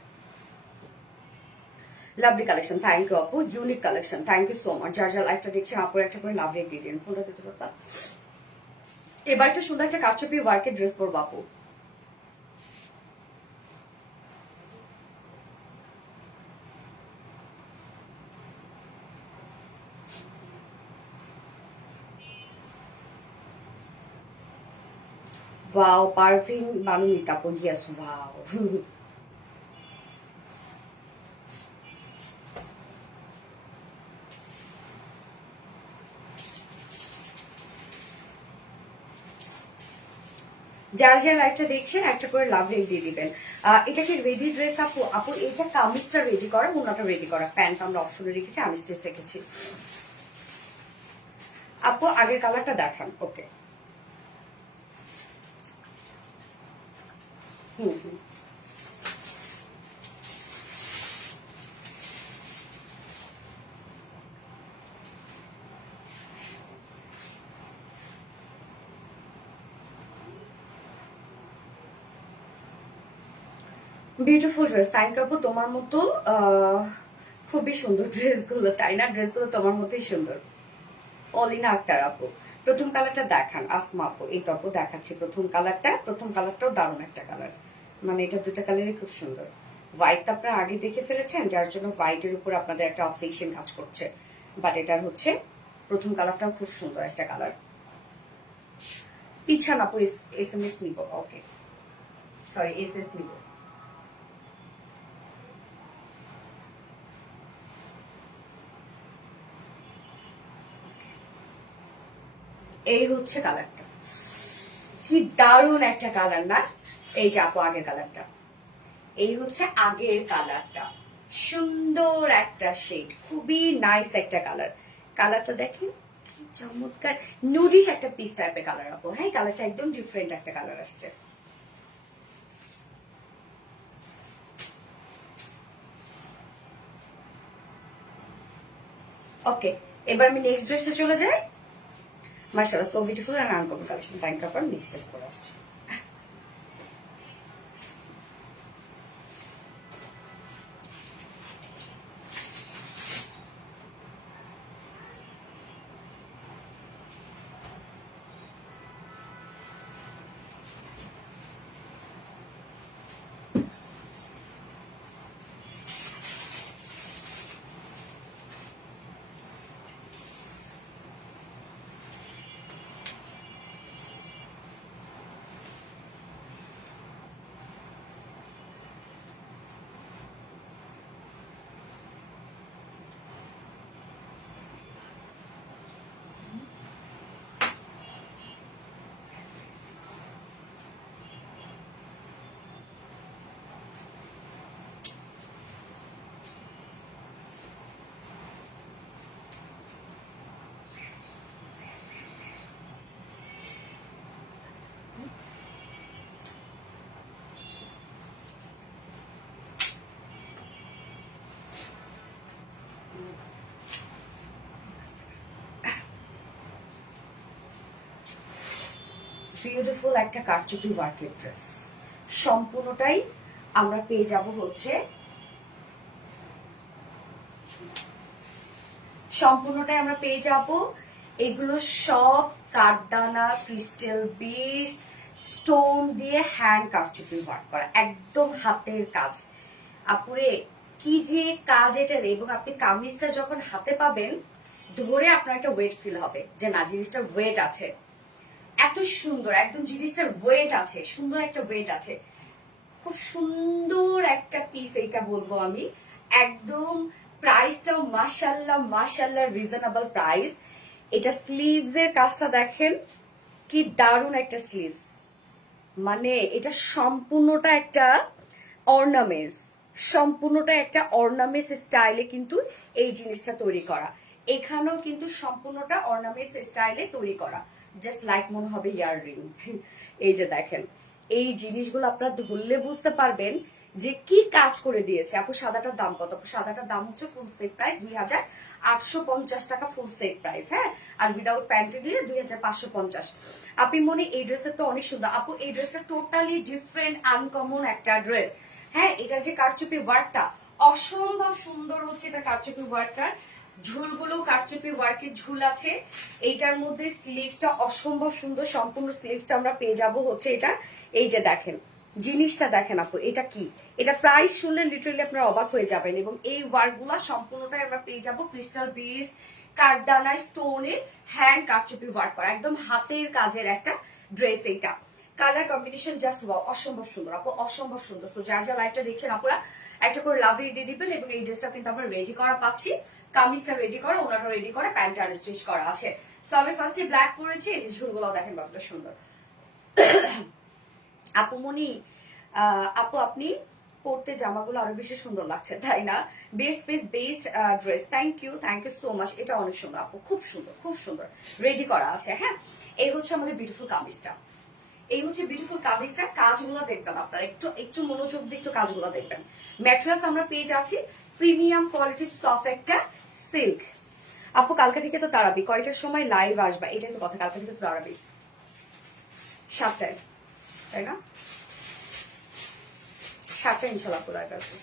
Lovely collection, thank you আপু, unique collection, thank you so much. যার লাইফটা দেখছেন আপুর একটা করে লাভ রেট দিয়ে দিন, ফোনটা দিতে পারতাম। এবার একটা সুন্দর একটা কারচুপি ওয়ার্কের ড্রেস পরবো আপু। ওয়াও, পারভিন বানু মিতাপু, ইয়েস ওয়াও। যারা যারা লাইভটা দেখছেন একটা করে লাভ রেট দিয়ে দিবেন। এটা কি রেডি ড্রেস আপু? আপু এটা কামিজটা রেডি করা, ওনাটা রেডি করা, প্যান্ট আমরা অপশনে রেখেছি, আমি স্টেজ রেখেছি। আপু আগের কালারটা দেখান। ওকে, হুম হুম, বিউটিফুল ড্রেস, থ্যাংক ইউ আপু। তোমার মতো খুবই সুন্দর ড্রেসগুলো, তাই না? ড্রেসগুলো তোমার মতোই সুন্দর। অলিনা আক্তার আপু, প্রথম কালারটা দেখান। আসমা আপু, এই তো আপু দেখাচ্ছি প্রথম কালারটাও দারুণ একটা কালার, মানে এটা দুটো কালারই খুব সুন্দর। হোয়াইট তো আপনারা আগে দেখে ফেলেছেন, যার জন্য হোয়াইটের উপর আপনাদের একটা অবসেশন কাজ করছে। বাট এটার হচ্ছে প্রথম কালারটাও খুব সুন্দর একটা কালার। পিছান আপু SMS নিব, ওকে সরি SS নিব। এই হচ্ছে কালারটা, কি দারুণ একটা কালার না? এই যে আপু আগের কালারটা, এই হচ্ছে আগের কালারটা, সুন্দর একটা শেড, খুবই নাইস একটা কালার। কালারটা দেখেন কি চমৎকার, নুডিশ একটা পিস টাইপের কালার আপু। হ্যাঁ কালারটা একদম ডিফারেন্ট একটা কালার আসছে। ওকে, এবার আমি নেক্সট ড্রেসে চলে যাই। মাশাআল্লাহ, so beautiful and uncommon collection. Thank you for next dress পরে আসছি। বিউটিফুল একটা কারচুপি ওয়ার্কের ড্রেস, সম্পূর্ণটাই আমরা পেয়ে যাব হচ্ছে, সম্পূর্ণটাই আমরা পেয়ে যাব এগুলো সব কাঠদানা, ক্রিস্টাল বিটস, স্টোন দিয়ে হ্যান্ড কারচুপি ওয়ার্ক করা, একদম হাতের কাজ। আপুরে কি যে কাজ এটার, এবং আপনি কামিজটা যখন হাতে পাবেন ধরে আপনার একটা ওয়েট ফিল হবে যে না জিনিসটা ওয়েট আছে, এত সুন্দর একদম জিনিসটার ওয়েট আছে, সুন্দর একটা ওয়েট আছে, খুব সুন্দর একটা পিস এইটা বলবো আমি। একদম প্রাইসটাও মাশাল্লাহ মাশাল্লাহ রিজনেবল প্রাইস। এটা স্লিভস এর কাজটা দেখেন কি দারুণ একটা স্লিভস, মানে এটা সম্পূর্ণটা একটা অর্নামেন্টস, সম্পূর্ণটা একটা অর্নামেন্টস স্টাইলে কিন্তু এই জিনিসটা তৈরি করা। এখানেও কিন্তু সম্পূর্ণটা অর্নামেন্টস স্টাইলে তৈরি করা, জাস্ট লাইক মনে হবে ইয়াররিং। এই যে দেখেন এই জিনিসগুলো আপনারা ধরলে বুঝতে পারবেন যে কি কাজ করে দিয়েছে। আপু সাদাটার দাম কত? আপু সাদাটার দাম হচ্ছে ফুল সেট প্রাইস 2850 টাকা ফুল সেট প্রাইস। হ্যাঁ, আর উইদাউট প্যান্ট নিলে 2550। আপনি মনে এই ড্রেসটা তো অনেক সুন্দর আপু, এই ড্রেসটা টোটালি ডিফারেন্ট আনকমন একটা ড্রেস। হ্যাঁ, এটার যে কারচুপি ওয়ার্কটা অসম্ভব সুন্দর হচ্ছে, এটা কারচুপি ওয়ার্কটা, ঝুলগুলো কারচুপি ওয়ার্কের ঝুল আছে। এইটার মধ্যে স্লিভসটা অসম্ভব সুন্দর, সম্পূর্ণ স্লিভসটা আমরা পেয়ে যাব হচ্ছে এটা। এই যে দেখেন জিনিসটা দেখেন আপু, এটা কি, এটা প্রাইস শুনলে লিটারালি আপনারা অবাক হয়ে যাবেন। এবং এই ওয়ার্কগুলা সম্পূর্ণটাই আমরা পেয়ে যাব ক্রিস্টাল বিটস, কাঠদানা, স্টোনের হ্যান্ড কারচুপি ওয়ার্ক করা, একদম হাতের কাজের একটা ড্রেস। এইটা কালার কম্বিনেশন জাস্ট ওয়াও, অসম্ভব সুন্দর আপু, অসম্ভব সুন্দর। তো যার যা লাইফটা দেখছেন আপুরা একটা করে লাভ দিয়ে দিবেন। এবং এই ড্রেসটা কিন্তু আমরা রেডি করা পাচ্ছি, কামিজটা রেডি করা, ওনাটা রেডি করা, প্যান্টটা আনস্টিচ করা আছে। সো আমি ফার্স্টে ব্ল্যাক পরেছি, এই যে ঝুলগুলো দেখেন কতটা সুন্দর। আপু মনি, আপু আপনি পরতে জামাগুলো আরো বেশি সুন্দর লাগছে তাই না? Best best dress, thank you so much. এটা অনেক সুন্দর আপু, খুব সুন্দর খুব সুন্দর রেডি করা আছে। হ্যাঁ, এই হচ্ছে আমাদের বিউটিফুল কামিজটা, এই হচ্ছে বিউটিফুল কামিজটা। কাজগুলো দেখবেন আপনারা, একটু একটু মনোযোগ দিয়ে একটু কাজগুলো দেখবেন। ম্যাটেরিয়ালস আমরা পেয়ে যাচ্ছি প্রিমিয়াম কোয়ালিটির সফট একটা সিল্ক। আপু কালকে থেকে তো তারাবি, কয়টার সময় লাইভ আসবা? এটাই তো কথা, কালকে থেকে তো তারাবি 7টায়, তাই না? 7টায় ইনশাল্লাহ আপু লাইভ আসবে।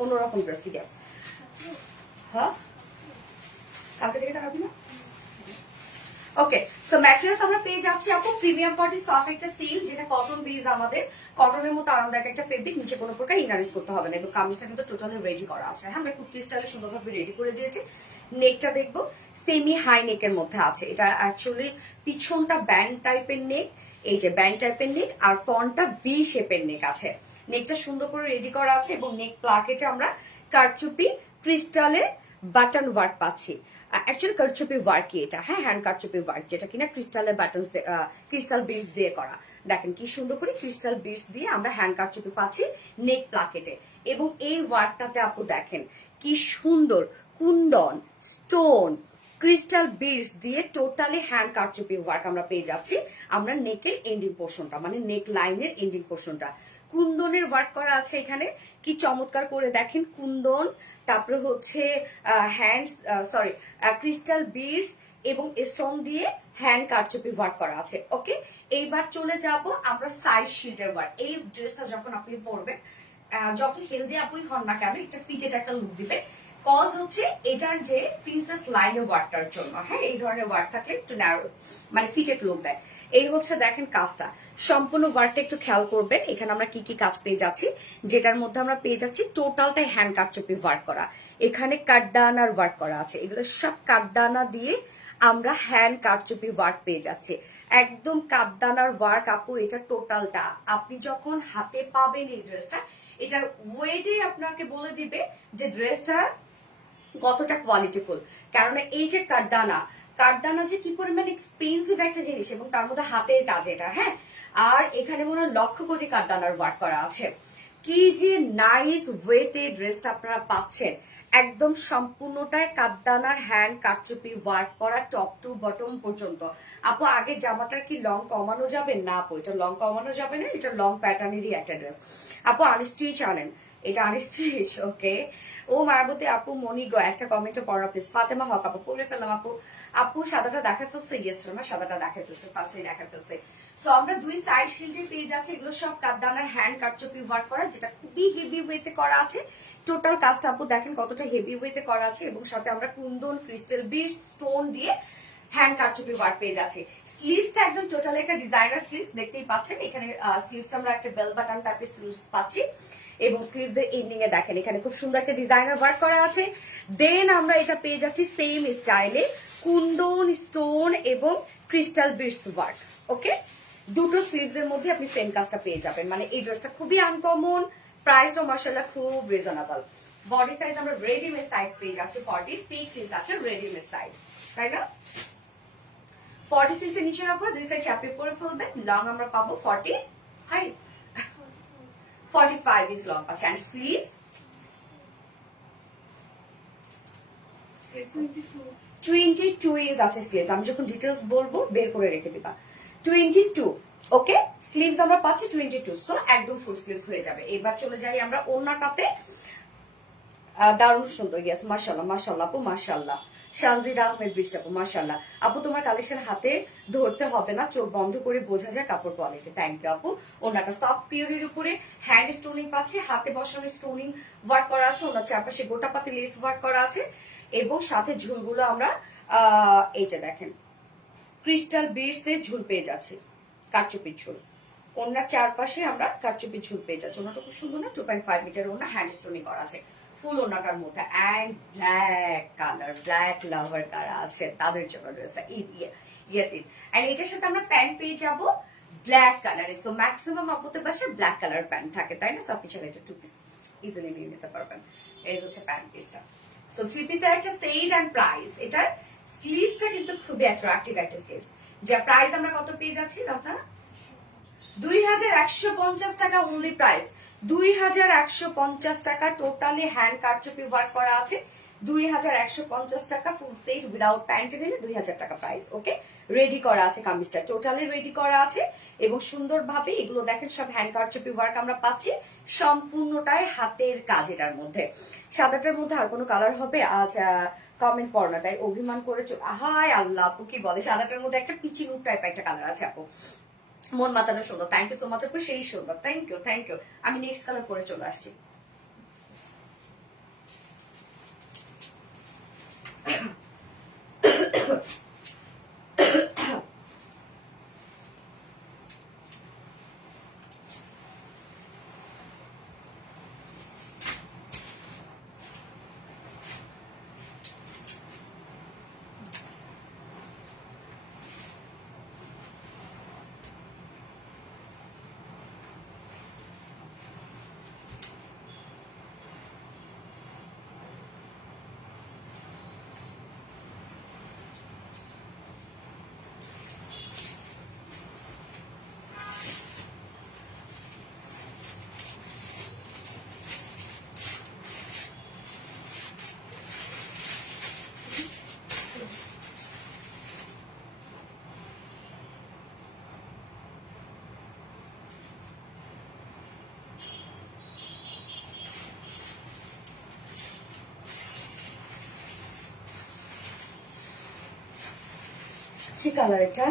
অন্যরকম ড্রেস, ঠিক আছে? হ্যাঁ, কালকে থেকে তারাবি না? ওকে, সো ম্যাটেরিয়ালস আমরা পেয়ে যাচ্ছি আপু প্রিমিয়াম কোয়ালিটি সফট একটা সিল্ক, যেটা কটন বেস, আমাদের কটনের মতো আরামদায়ক একটা ফেব্রিক, নিচে কোনো প্রকার ইনার ইউজ করতে হবে না, এবং কামিজটা কিন্তু টোটালি রেডি করা আছে। হ্যাঁ, আমরা কুর্তি স্টাইলে সুন্দরভাবে রেডি করে দিয়েছি। নেকটা দেখবো সেমি হাই নেকের মধ্যে আছে, এটা অ্যাকচুয়ালি পিছনটা ব্যান্ড টাইপের নেক, এই যে ব্যান্ড টাইপের নেক, আর ফ্রন্টটা ভি শেপের নেক আছে। নেকটা সুন্দর করে রেডি করা আছে, এবং নেক প্লাকেটে আমরা কারচুপি ক্রিস্টালের বাটন ওয়ার্ক পাচ্ছি। অ্যাকচুয়ালি কারচুপি ওয়ার্কই এটা, হ্যাঁ হ্যান্ড কারচুপি ওয়ার্ক, যেটা কিনা ক্রিস্টালের বাটন, ক্রিস্টাল বিডস দিয়ে করা। দেখেন কি সুন্দর করে ক্রিস্টাল বিডস দিয়ে আমরা হ্যান্ড কারচুপি পাচ্ছি নেক প্লাকেটে। এবং এই ওয়ার্কটাতে আপু দেখেন কি সুন্দর কুন্দন, স্টোন, ক্রিস্টাল বিডস দিয়ে টোটালি হ্যান্ড কারচুপি ওয়ার্ক আমরা পেয়ে যাচ্ছি। আমরা নেকের এন্ডিং পোর্শনটা, মানে নেক লাইনের এন্ডিং পোর্শনটা কুন্দনের ওয়ার্ক করা আছে এখানে, কি চমৎকার করে দেখেন কুন্দন, তারপরে হচ্ছে ক্রিস্টাল বিডস এবং স্টোন দিয়ে হ্যান্ড কারচুপি ওয়ার্ক করা আছে। ওকে, এইবার চলে যাব আমরা সাইড শিল্ডের ওয়ার্ক। এই ড্রেসটা যখন আপনি পরবেন, যত হেলদি আপুই হন না কেন, একটা ফিটেড একটা লুক দিবে। কজ হচ্ছে এটার যে প্রিন্সেস লাইনের ওয়ার্কটার জন্য, হ্যাঁ এই ধরনের ওয়ার্ক থাকলে একটু ন্যারো, মানে ফিটেড লুক দেয়। এই হচ্ছে দেখেন কাজটা, সম্পূর্ণ ওয়ার্কটা একটু খেয়াল করবেন। এখানে আমরা কি কি কাজ পেয়ে যাচ্ছি, যেটার মধ্যে আমরা পেয়ে যাচ্ছি টোটালটাই হ্যান্ড কারচুপি ওয়ার্ক করা। এখানে কাঠদানার ওয়ার্ক করা আছে, এগুলো সব কাঠদানা দিয়ে আমরা হ্যান্ড কারচুপি ওয়ার্ক পেয়ে যাচ্ছি। একদম কাঠদানার ওয়ার্ক আপু, এটা টোটালটা আপনি যখন হাতে পাবেন এই ড্রেসটা, এটার ওয়েটে আপনাকে বলে দিবে যে ড্রেসটা কতটা কোয়ালিটিফুল। কারণ এই যে কাঠদানা যে কি পরিমাণ এক্সপেন্সিভ একটা জিনিস, এবং তার মধ্যে হাতের কাজ এটা, হ্যাঁ। আর এখানে মনে হয় লক্ষ কোটি কাঠদানার ওয়ার্ক করা আছে। কি যে নাইস ওয়েতে ড্রেসটা আপনারা পাচ্ছেন, একদম সম্পূর্ণটাই কাঠদানার হ্যান্ড কারচুপি ওয়ার্ক করা, টপ টু বটম পর্যন্ত। আপু আগে জামাটার কি লং কমানো যাবে? না আপু, এটা লং কমানো যাবে না, এটা লং প্যাটার্নেরই একটা ড্রেস। আপু আনস্টিচ আনেন, এটা আনস্টিচ। ওকে, ও মায়াবতী আপু মনিগো একটা কমেন্টে পড়া প্লিজ। ফাতেমা হক আপু পড়ে ফেললাম আপু। আপু সাদাটা দেখা ফেলছে, ইয়েস না সাদাটা দেখা ফেলছে, ফার্স্টে দেখা ফেলছে। সো আমরা দুই সাইড শিল্ডে পেয়ে যাচ্ছি, এগুলো সব কাঠদানার হ্যান্ড কারচুপি ওয়ার্ক করা, যেটা খুবই হেভি ওয়েতে করা আছে। টোটাল কাজটা আপু দেখেন কতটা হেভি ওয়েতে করা আছে, এবং সাথে আমরা কুন্দন, ক্রিস্টাল বিডস, স্টোন দিয়ে হ্যান্ড কারচুপি ওয়ার্ক পেয়ে যাচ্ছি। স্লিভসটা একদম টোটাল একটা ডিজাইনার স্লিভস দেখতেই পাচ্ছেন। এখানে স্লিভস আমরা একটা বেল বাটন টাইপের স্লিভস পাচ্ছি, এবং স্লিভস এর এন্ডিং এ দেখেন এখানে খুব সুন্দর একটা ডিজাইনার ওয়ার্ক করা আছে। দেন আমরা এটা পেয়ে যাচ্ছি সেম স্টাইলে কুন্দন, স্টোন এবং ক্রিস্টাল বিডস ওয়ার্ক। ওকে, দুটো স্লিভস এর মধ্যে আপনি সেম কাজটা পেয়ে যাবেন। মানে এই ড্রেসটা খুবই আনকমন, প্রাইসটাও মাশাআল্লাহ খুব রিজনেবল। বডি সাইজ আমরা রেডিমেড সাইজ পেয়ে যাচ্ছি, 46 ইঞ্চ আছে রেডিমেড সাইজ, তাই না? 46 এর নিচে আপনারা দুই সাইড চাপিয়ে পরে ফেলবেন। লং আমরা পাবো 45 is long আছে। and sleeves 22 is আছে স্লিভস। আমি যখন ডিটেইলস বলবো বের করে রেখে দিবা। 22 ওকে, স্লিভস আমরা পাচ্ছি 22, সো একদম ফুল স্লিভস হয়ে যাবে। এবার চলে যাই আমরা ওন্নাটাতে। দারুণ সুন্দর, ইয়েস মাশাআল্লাহ মাশাআল্লাহ আপু মাশাআল্লাহ। শানজিদ আহমেদ বৃষ্টি আপু মাশাআল্লাহ। আপু তোমার কালেকশন হাতে ধরতে হবে না, চোখ বন্ধ করে বোঝা যায় কাপড় কোয়ালিটি। থ্যাংক ইউ আপু। ওনাটা সফট পিওরের উপরে হ্যান্ড স্টোনিং পাচ্ছে, হাতে বসানো স্টোনিং ওয়ার্ক করা আছে, ওনার চারপাশে গোটা পাতি লেস ওয়ার্ক করা আছে, এবং সাথে ঝুলগুলো আমরা এইটা দেখেন ক্রিস্টাল বিডস এর ঝুল পেয়ে যাচ্ছি, কারচুপির ঝুল। ওনার চারপাশে আমরা কারচুপির ঝুল পেয়ে যাচ্ছি। ওনাটা খুব সুন্দর না, 2.5 মিটার ওনা, হ্যান্ড স্টোনিং করা আছে ফুল ওনাটার মধ্যে। অ্যান্ড ব্ল্যাক কালার, ব্ল্যাক লাভার কারা আছে তাদের জন্য ড্রেসটা ঈদ, ইয়েস ঈদ। অ্যান্ড এটার সাথে আমরা প্যান্ট পেয়ে যাবো ব্ল্যাক কালারে। সো ম্যাক্সিমাম আপুদের পাশে ব্ল্যাক কালার প্যান্ট থাকে, তাই না? আপনি চাইলে এটা 2 পিস ইজিলি নিয়ে নিতে পারবেন। এই হচ্ছে প্যান্ট পিসটা। সো 3 পিসের একটা সেজ অ্যান্ড প্রাইস। এটার স্লিভসটা কিন্তু খুবই অ্যাট্রাকটিভ একটা স্লিভস, যে প্রাইস আমরা কত পেয়ে যাচ্ছি রত্না? 2150 টাকা অনলি প্রাইস। 2150 টাকা টোটালি হ্যান্ড কারচুপি ওয়ার্ক করা আছে। 2150 টাকা ফুল সেট উইদাউট প্যান্ট নিলে 2000 টাকা প্রাইস। ওকে, রেডি করা আছে কামিজটা, টোটালি রেডি করা আছে, এবং সুন্দরভাবে এগুলো দেখেন সব হ্যান্ড কারচুপি ওয়ার্ক আমরা পাচ্ছি, সম্পূর্ণটাই হাতের কাজ। এটার মধ্যে সাদাটার মধ্যে আর কোনো কালার হবে? আজ কমেন্ট পড়ো না, তাই অভিমান করে হায় আল্লাহ আপু কি বলে, সাদাটার মধ্যে একটা পিচি নুট টাইপ একটা কালার আছে আপু, মন মাতানো সুন্দর। থ্যাংক ইউ সো মাচ আপু, সেই সুন্দর, থ্যাংক ইউ থ্যাংক ইউ। আমি নেক্সট কালার পরে চলে আসছি। কি কালার এটা?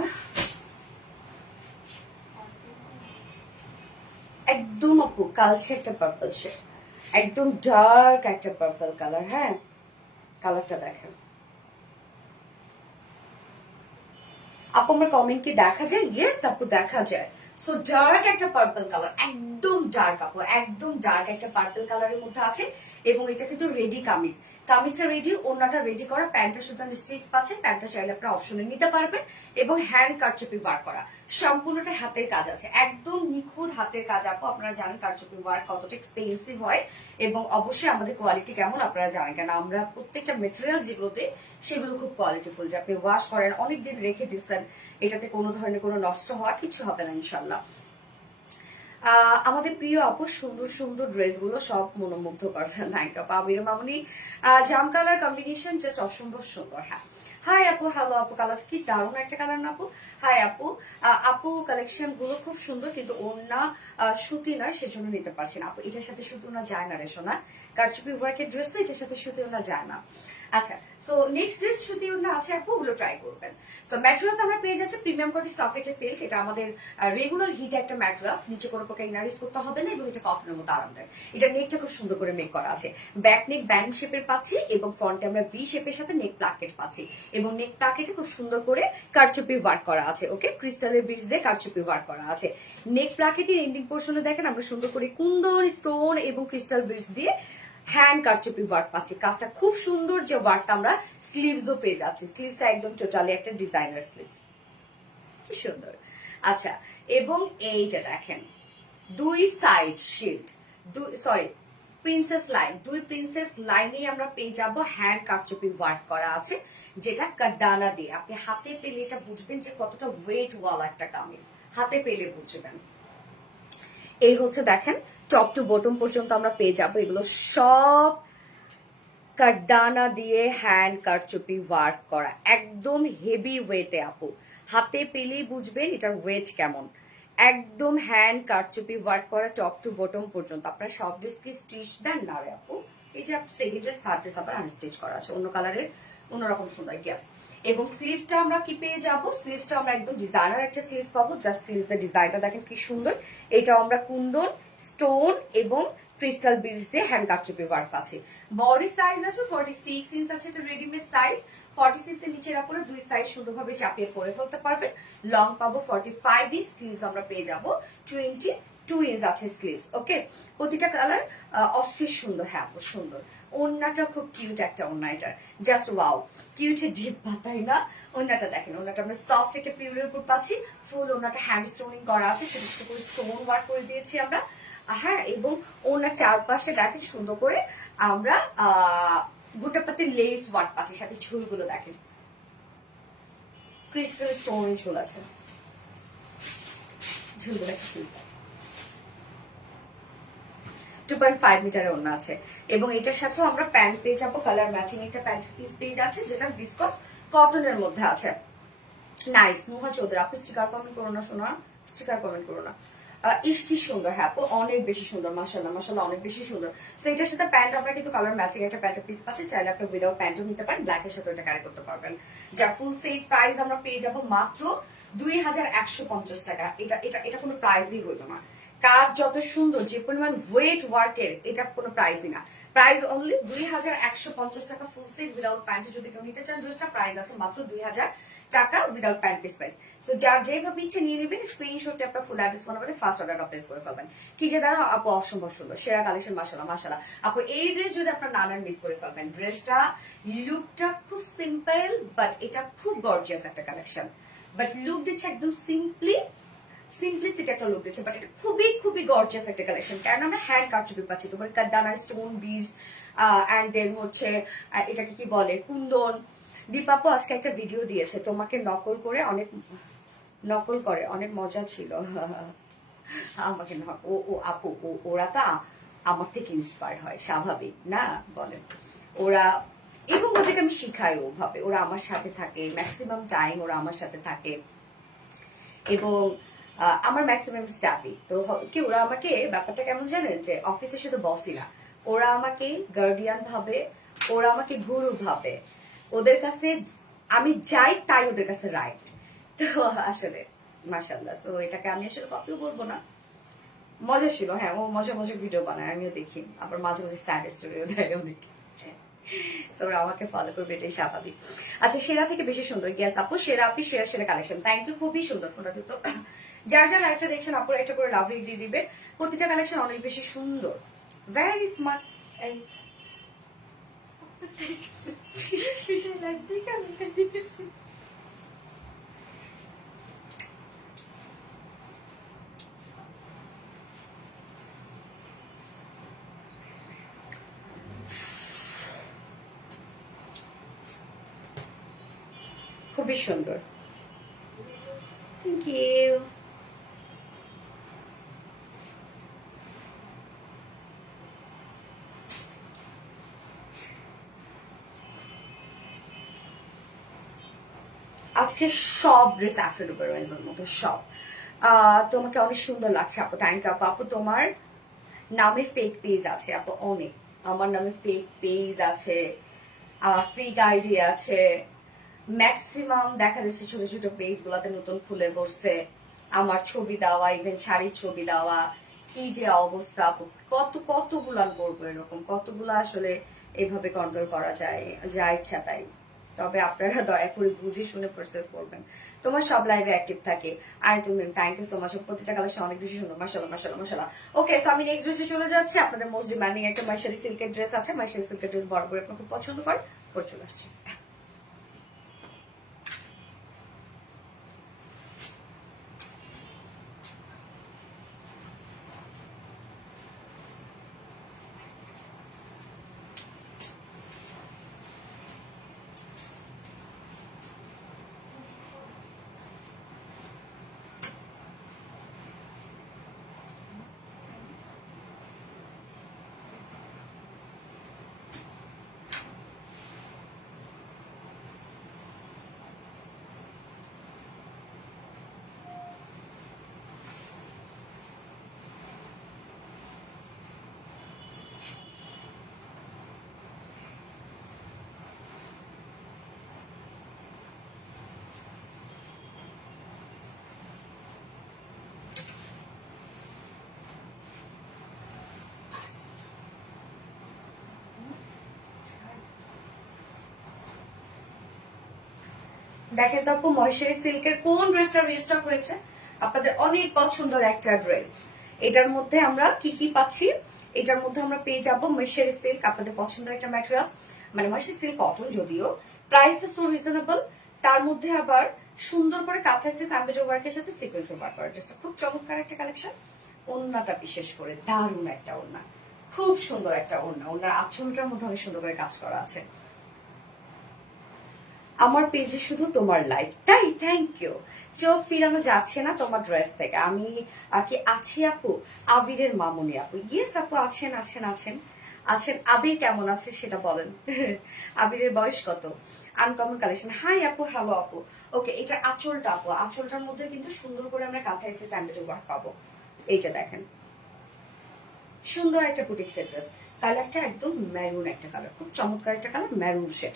একদম আপু কালচে একটা পার্পল শেড, একদম ডার্ক একটা পার্পল কালার। হ্যাঁ, কালারটা দেখেন আপু, আমার কমেন্ট কি দেখা যায়? ইয়েস আপু, দেখা যায়। সো ডার্ক একটা পার্পল কালার, একদম ডার্ক আপু, একদম ডার্ক একটা পার্পল কালারের মধ্যে আছে। এবং এটা কিন্তু রেডি কামিজ, কামিজটা রেডি, ওড়নাটা রেডি করা, প্যান্টটা সুতরাং স্টিচ পাচ্ছেন। প্যান্টটা চাইলে আপনারা অপশনে নিতে পারবেন। এবং হ্যান্ড কারচুপি ওয়ার্ক করা, সম্পূর্ণটা হাতের কাজ আছে, একদম নিখুঁত হাতের কাজ আপু। আপনারা জানেন কারচুপি ওয়ার্ক কতটা এক্সপেন্সিভ হয়, এবং অবশ্যই আমাদের কোয়ালিটি কেমন আপনারা জানেন, কেন আমরা প্রত্যেকটা মেটেরিয়াল যেগুলোতে সেগুলো খুব কোয়ালিটিফুল, যে আপনি ওয়াশ করেন অনেকদিন রেখে দিচ্ছেন, এটাতে কোনো ধরনের কোনো নষ্ট হওয়া কিছু হবে না ইনশাল্লাহ। আমাদের প্রিয় আপু সুন্দর সুন্দর ড্রেসগুলো সব মনোমুগ্ধ করছেন। থ্যাংক ইউ আপু। আমির মামুনি জাম কালার কম্বিনেশন জাস্ট অসম্ভব সুন্দর। হ্যাঁ, হাই আপু, হ্যালো আপু, কালার কি দারুণ একটা কালার না আপু? হাই আপু, আপু কালেকশন গুলো খুব সুন্দর, কিন্তু ওড়না সুতি নয়, সেজন্য নিতে পারছি না আপু। এটার সাথে সুতি ওড়না যায় না রে সোনা, কারচুপি ওয়ার্কের ড্রেস তো, এটার সাথে সুতি ওড়না যায় না। আচ্ছা, সো নেক্সট ড্রেস সুতি ওড়না আছে আপু, ওগুলো ট্রাই করবেন। সো ম্যাটেরিয়ালস আমরা পেয়ে যাচ্ছি প্রিমিয়াম কোয়ালিটি সফট সিল্ক, এটা আমাদের রেগুলার হিট একটা ম্যাটেরিয়ালস, নিচে কোনো প্রকার ইনার ইউজ করতে হবে না, এবং এটা কটনের মতো আরামদায়ক। এটা নেকটা খুব সুন্দর করে মেক করা আছে, ব্যাক নেক ব্যান্ড শেপের পাচ্ছি, এবং ফ্রন্টে আমরা ভি শেপের সাথে নেক প্লাকেট পাচ্ছি, এবং নেক প্লাকেটে খুব সুন্দর করে কারচুপি ওয়ার্ক করা আছে। ওকে, ক্রিস্টালের বিজ দিয়ে কারচুপি ওয়ার্ক করা আছে। নেক প্লাকেটের এন্ডিং পোর্শনে দেখেন আমরা সুন্দর করে কুন্দন, স্টোন এবং ক্রিস্টাল বিজ দিয়ে হ্যান্ড কারচুপি ওয়ার্ক পাচ্ছি। কাজটা খুব সুন্দর, যে ওয়ার্কটা আমরা স্লিভসও পেয়ে যাচ্ছি। স্লিভসটা একদম টোটালি একটা ডিজাইনার স্লিভস, কি সুন্দর। আচ্ছা, এবং এই যে দেখেন দুই side shield, sorry princess line, দুই প্রিন্সেস লাইনেই আমরা পেয়ে যাব হ্যান্ড কারচুপি ওয়ার্ক করা আছে, যেটা কাডানা দিয়ে। আপনি হাতে পেলে এটা বুঝবেন যে কতটা ওয়েট ওয়ালা একটা কামিজ, হাতে পেলে বুঝবেন। এই হচ্ছে দেখেন টপ টু বটম পর্যন্ত আমরা পেয়ে যাব, এগুলো সব কারদানা দিয়ে হ্যান্ড কারচুপি ওয়ার্ক করা, একদম হেভি ওয়েটে আপু, হাতে পেলেই বুঝবেন এটার ওয়েট কেমন। একদম হ্যান্ড কারচুপি ওয়ার্ক করা টপ টু বটম পর্যন্ত। আপনারা সব ড্রেস কি স্টিচ দেন না রে আপু? এই যে সেকেন্ড ড্রেস থার্ড ড্রেস আবার আনস্টিচ করা আছে, অন্য কালারের, অন্যরকম সুন্দর গ্যাস। এবং স্লিভসটা আমরা কি পেয়ে যাব? স্লিভসটা আমরা একদম ডিজাইনার একটা স্লিভস পাবো, জাস্ট স্লিভসের ডিজাইনটা দেখেন কি সুন্দর। এটাও আমরা কুন্দন, স্টোন এবং ক্রিস্টাল বিডস দিয়ে হ্যান্ড কারচুপি ওয়ার্ক পাচ্ছি। বডি সাইজ আছে 46 ইঞ্চ আছে, এটা রেডিমেড সাইজ। 46 এর নিচের আপরে দুই সাইজ সুন্দরভাবে চাপিয়ে পরে ফেলতে পারবেন। লং পাবো 45 ইঞ্চ, স্লিভস আমরা পেয়ে যাব 22 ইঞ্চ আছে স্লিভস। ওকে, প্রতিটা কালার অস্থির সুন্দর। হ্যাঁ সুন্দর। ওন্নাটা খুব কিউট একটা ওন্না, এটা জাস্ট ওয়াও, কিউটে ডিপ পাতাই না। ওন্নাটা দেখেন, ওন্নাটা আমরা সফট একটা পিউরের উপর পাচ্ছি, ফুল ওন্নাটা হ্যান্ড স্টোনিং করা আছে, ছোট ছোট করে স্টোন ওয়ার্ক করে দিয়েছি আমরা। হ্যাঁ, এবং ওনার চারপাশে দেখেন সুন্দর করে আমরা গোটাপাতে লেস ওয়ার্ক পাচ্ছি, সাথে ঝুলগুলো দেখেন ক্রিস্টাল স্টোন ঝুল আছে, ঝুলগুলো 2.5 মিটারের ওড়না আছে। এবং এটার সাথেও আমরা প্যান্ট পেয়ে যাবো, কালার ম্যাচিং একটা প্যান্ট পিস পেয়ে যাচ্ছে, যেটা ভিসকস কটনের মধ্যে আছে। নাইস। নুহা চৌধুরী আপু স্টিকার কমেন্ট করো না শোনা, স্টিকার কমেন্ট করো না। ইস কি সুন্দর। হ্যাঁ আপু অনেক বেশি সুন্দর, মাশাআল্লাহ মাশাআল্লাহ অনেক বেশি সুন্দর। তো এটার সাথে প্যান্ট আমরা কিন্তু কালার ম্যাচিং একটা প্যান্টের পিস পাচ্ছি, চাইলে আপনি উইদাউট প্যান্টও নিতে পারেন, ব্ল্যাকের সাথে এটা ক্যারি করতে পারবেন। যা ফুল সেট প্রাইস আমরা পেয়ে যাব মাত্র 2150 টাকা। এটা এটা এটা কোনো প্রাইসই হইল না। কাজ যত সুন্দর, যে পরিমাণ ওয়েট ওয়ার্কের, এটা কোনো প্রাইসই না। প্রাইস অনলি 2150 টাকা ফুল সেট উইদাউট প্যান্ট। যদি কেউ নিতে চান ড্রেসটা, প্রাইস আছে মাত্র 2000 টাকা উইদাউট প্যান্ট পিস প্রাইস। তো যার যেভাবে ইচ্ছে নিয়ে নেবেন, স্ক্রিনশটে আপনার ফুল অ্যাড্রেস বানাবেন, ফার্স্ট অর্ডারটা প্লেস করে ফেলবেন। কি যে দাঁড়াও আপু, অসম্ভব সুন্দর, সেরা কালেকশন, মাশাআল্লাহ মাশাআল্লাহ আপু। এই ড্রেস যদি আপনার নানার মিস করে ফেলবেন, ড্রেসটা লুকটা খুব সিম্পল, বাট এটা খুব গর্জিয়াস একটা কালেকশন। বাট লুক দিচ্ছে একদম সিম্পলিসিটি একটা লুক দিচ্ছে, বাট এটা খুবই খুবই গর্জিয়াস একটা কালেকশন, কারণ আমরা হ্যান্ড কারচুপি পাচ্ছি, তোমার কাদানা স্টোন বিডস অ্যান্ড দেন হচ্ছে এটাকে কি বলে, কুন্দন। দীপাপু আজকে একটা ভিডিও দিয়েছে তোমাকে নকল করে, অনেক মজা ছিল। আমাকে ও আপু, ওরা তো আমার থেকে ইন্সপায়ার হয়, স্বাভাবিক না বলেন। ওরা, এবং ওদেরকে আমি শিখাই ওভাবে, ওরা আমার সাথে থাকে ম্যাক্সিমাম টাইম, ওরা আমার সাথে থাকে, এবং আমার ম্যাক্সিমাম স্টাফই তো কি, ওরা আমাকে ব্যাপারটা কেমন জানেন, যে অফিসে শুধু বসই না, ওরা আমাকে গার্ডিয়ান ভাবে, ওরা আমাকে গুরু ভাবে। ওদের কাছে আমি যাই তাই ওদের কাছে রাইট। তো আসলে মাশাআল্লাহ, সো এটাকে আমি আসলে কপিও বলবো না, মজা ছিল। হ্যাঁ, ও মজা মজা ভিডিও বানায়, আমিও দেখি, আবার মাঝে মাঝে স্যাড স্টোরিও দেয় অনেক। সো ওরা আমাকে ফলো করবে, এটাই স্বাভাবিক। আচ্ছা, সেরা থেকে বেশি সুন্দর, গিয়াস আপু সেরা, আপনি সেরা সেরা কালেকশন, থ্যাংক ইউ, খুবই সুন্দর ফোনটা তো। যার যার লাইফটা দেখছেন আপুর একটা করে লাভ রেট দিয়ে দিবে, প্রতিটা কালেকশন অনেক বেশি সুন্দর, ভেরি স্মার্ট। এই খুবই সুন্দর, থ্যাংক ইউ। আজকে সব ড্রেস অ্যাফোর্ডেবল প্রাইসের মতো সব। তোমাকে অনেক সুন্দর লাগছে আপু, থ্যাংক ইউ আপু। আপু তোমার নামে ফেক পেজ আছে আপু, অনেক, আমার নামে ফেক পেজ আছে, ফেক আইডি আছে, ম্যাক্সিমাম দেখা যাচ্ছে ছোট ছোট পেজ গুলাতে নতুন খুলে বসছে, আমার ছবি দেওয়া, ইভেন শাড়ির ছবি দেওয়া, কি যে অবস্থা আপু, কতগুলান করবো এরকম, কতগুলা আসলে এভাবে কন্ট্রোল করা যায়, যা ইচ্ছা তাই। তবে আপনারা দয়া করে বুঝে শুনে প্রসেস করবেন। তোমার সব লাইভে অ্যাক্টিভ থাকে। আর তুমি, থ্যাংক ইউ সো মাচ, প্রতিটা কালেকশন অনেক বেশি সুন্দর, মাশাআল্লাহ মাশাআল্লাহ মাশাআল্লাহ। ওকে, সো আমি নেক্সট ড্রেসে চলে যাচ্ছি। আপনাদের মোস্ট ডিমান্ডিং একটা মাইশারি সিল্কের ড্রেস আছে, মাইশারি সিল্কের ড্রেস বরাবর আপনার খুব পছন্দ করে, পরে চলে আসছে। দেখেন তো আপু, ময়শ্চারি সিল্কের কোন ড্রেসটা রিস্টক হয়েছে, আপনাদের অনেক পছন্দের একটা ড্রেস। এটার মধ্যে আমরা কি কি পাচ্ছি, এটার মধ্যে আমরা পেয়ে যাবো ময়শ্চারি সিল্ক, আপনাদের পছন্দের একটা ম্যাটেরিয়াল, মানে ময়শ্চারি সিল্ক কটন, যদিও প্রাইসটা সো রিজনেবল, তার মধ্যে আবার সুন্দর করে কাঁথা স্টিচ অ্যাম্বেজ ওয়ার্কের সাথে সিকোয়েন্স ওয়ার্ক করা, ড্রেসটা খুব চমৎকার একটা কালেকশন। ওড়নাটা বিশেষ করে দারুণ একটা ওড়না, খুব সুন্দর একটা ওড়না, ওড়নার আঁচলটার মধ্যে অনেক সুন্দর করে কাজ করা আছে। আমার পেজে শুধু তোমার লাইফ, তাই, থ্যাংক ইউ। চোখ ফিরানো যাচ্ছে না তোমার ড্রেস থেকে। আমি কি আছি আপু, আবিরের মামুনি আপু, ইয়েস আপু, আছেন আছেন আছেন আছেন। আবির কেমন আছে সেটা বলেন। আবিরের বয়স কত? আনকমন কালেকশন, হাই আপু, হ্যালো আপু। ওকে, এটা আঁচলটা আপু, আঁচলটার মধ্যে কিন্তু সুন্দর করে আমরা কাঁথা স্টিচ অ্যাম্বেজ ওয়ার্ক পাবো। এইটা দেখেন, সুন্দর একটা বুটিক্সের ড্রেস, কালারটা একদম ম্যারুন একটা কালার, খুব চমৎকার একটা কালার, ম্যারুন শেড,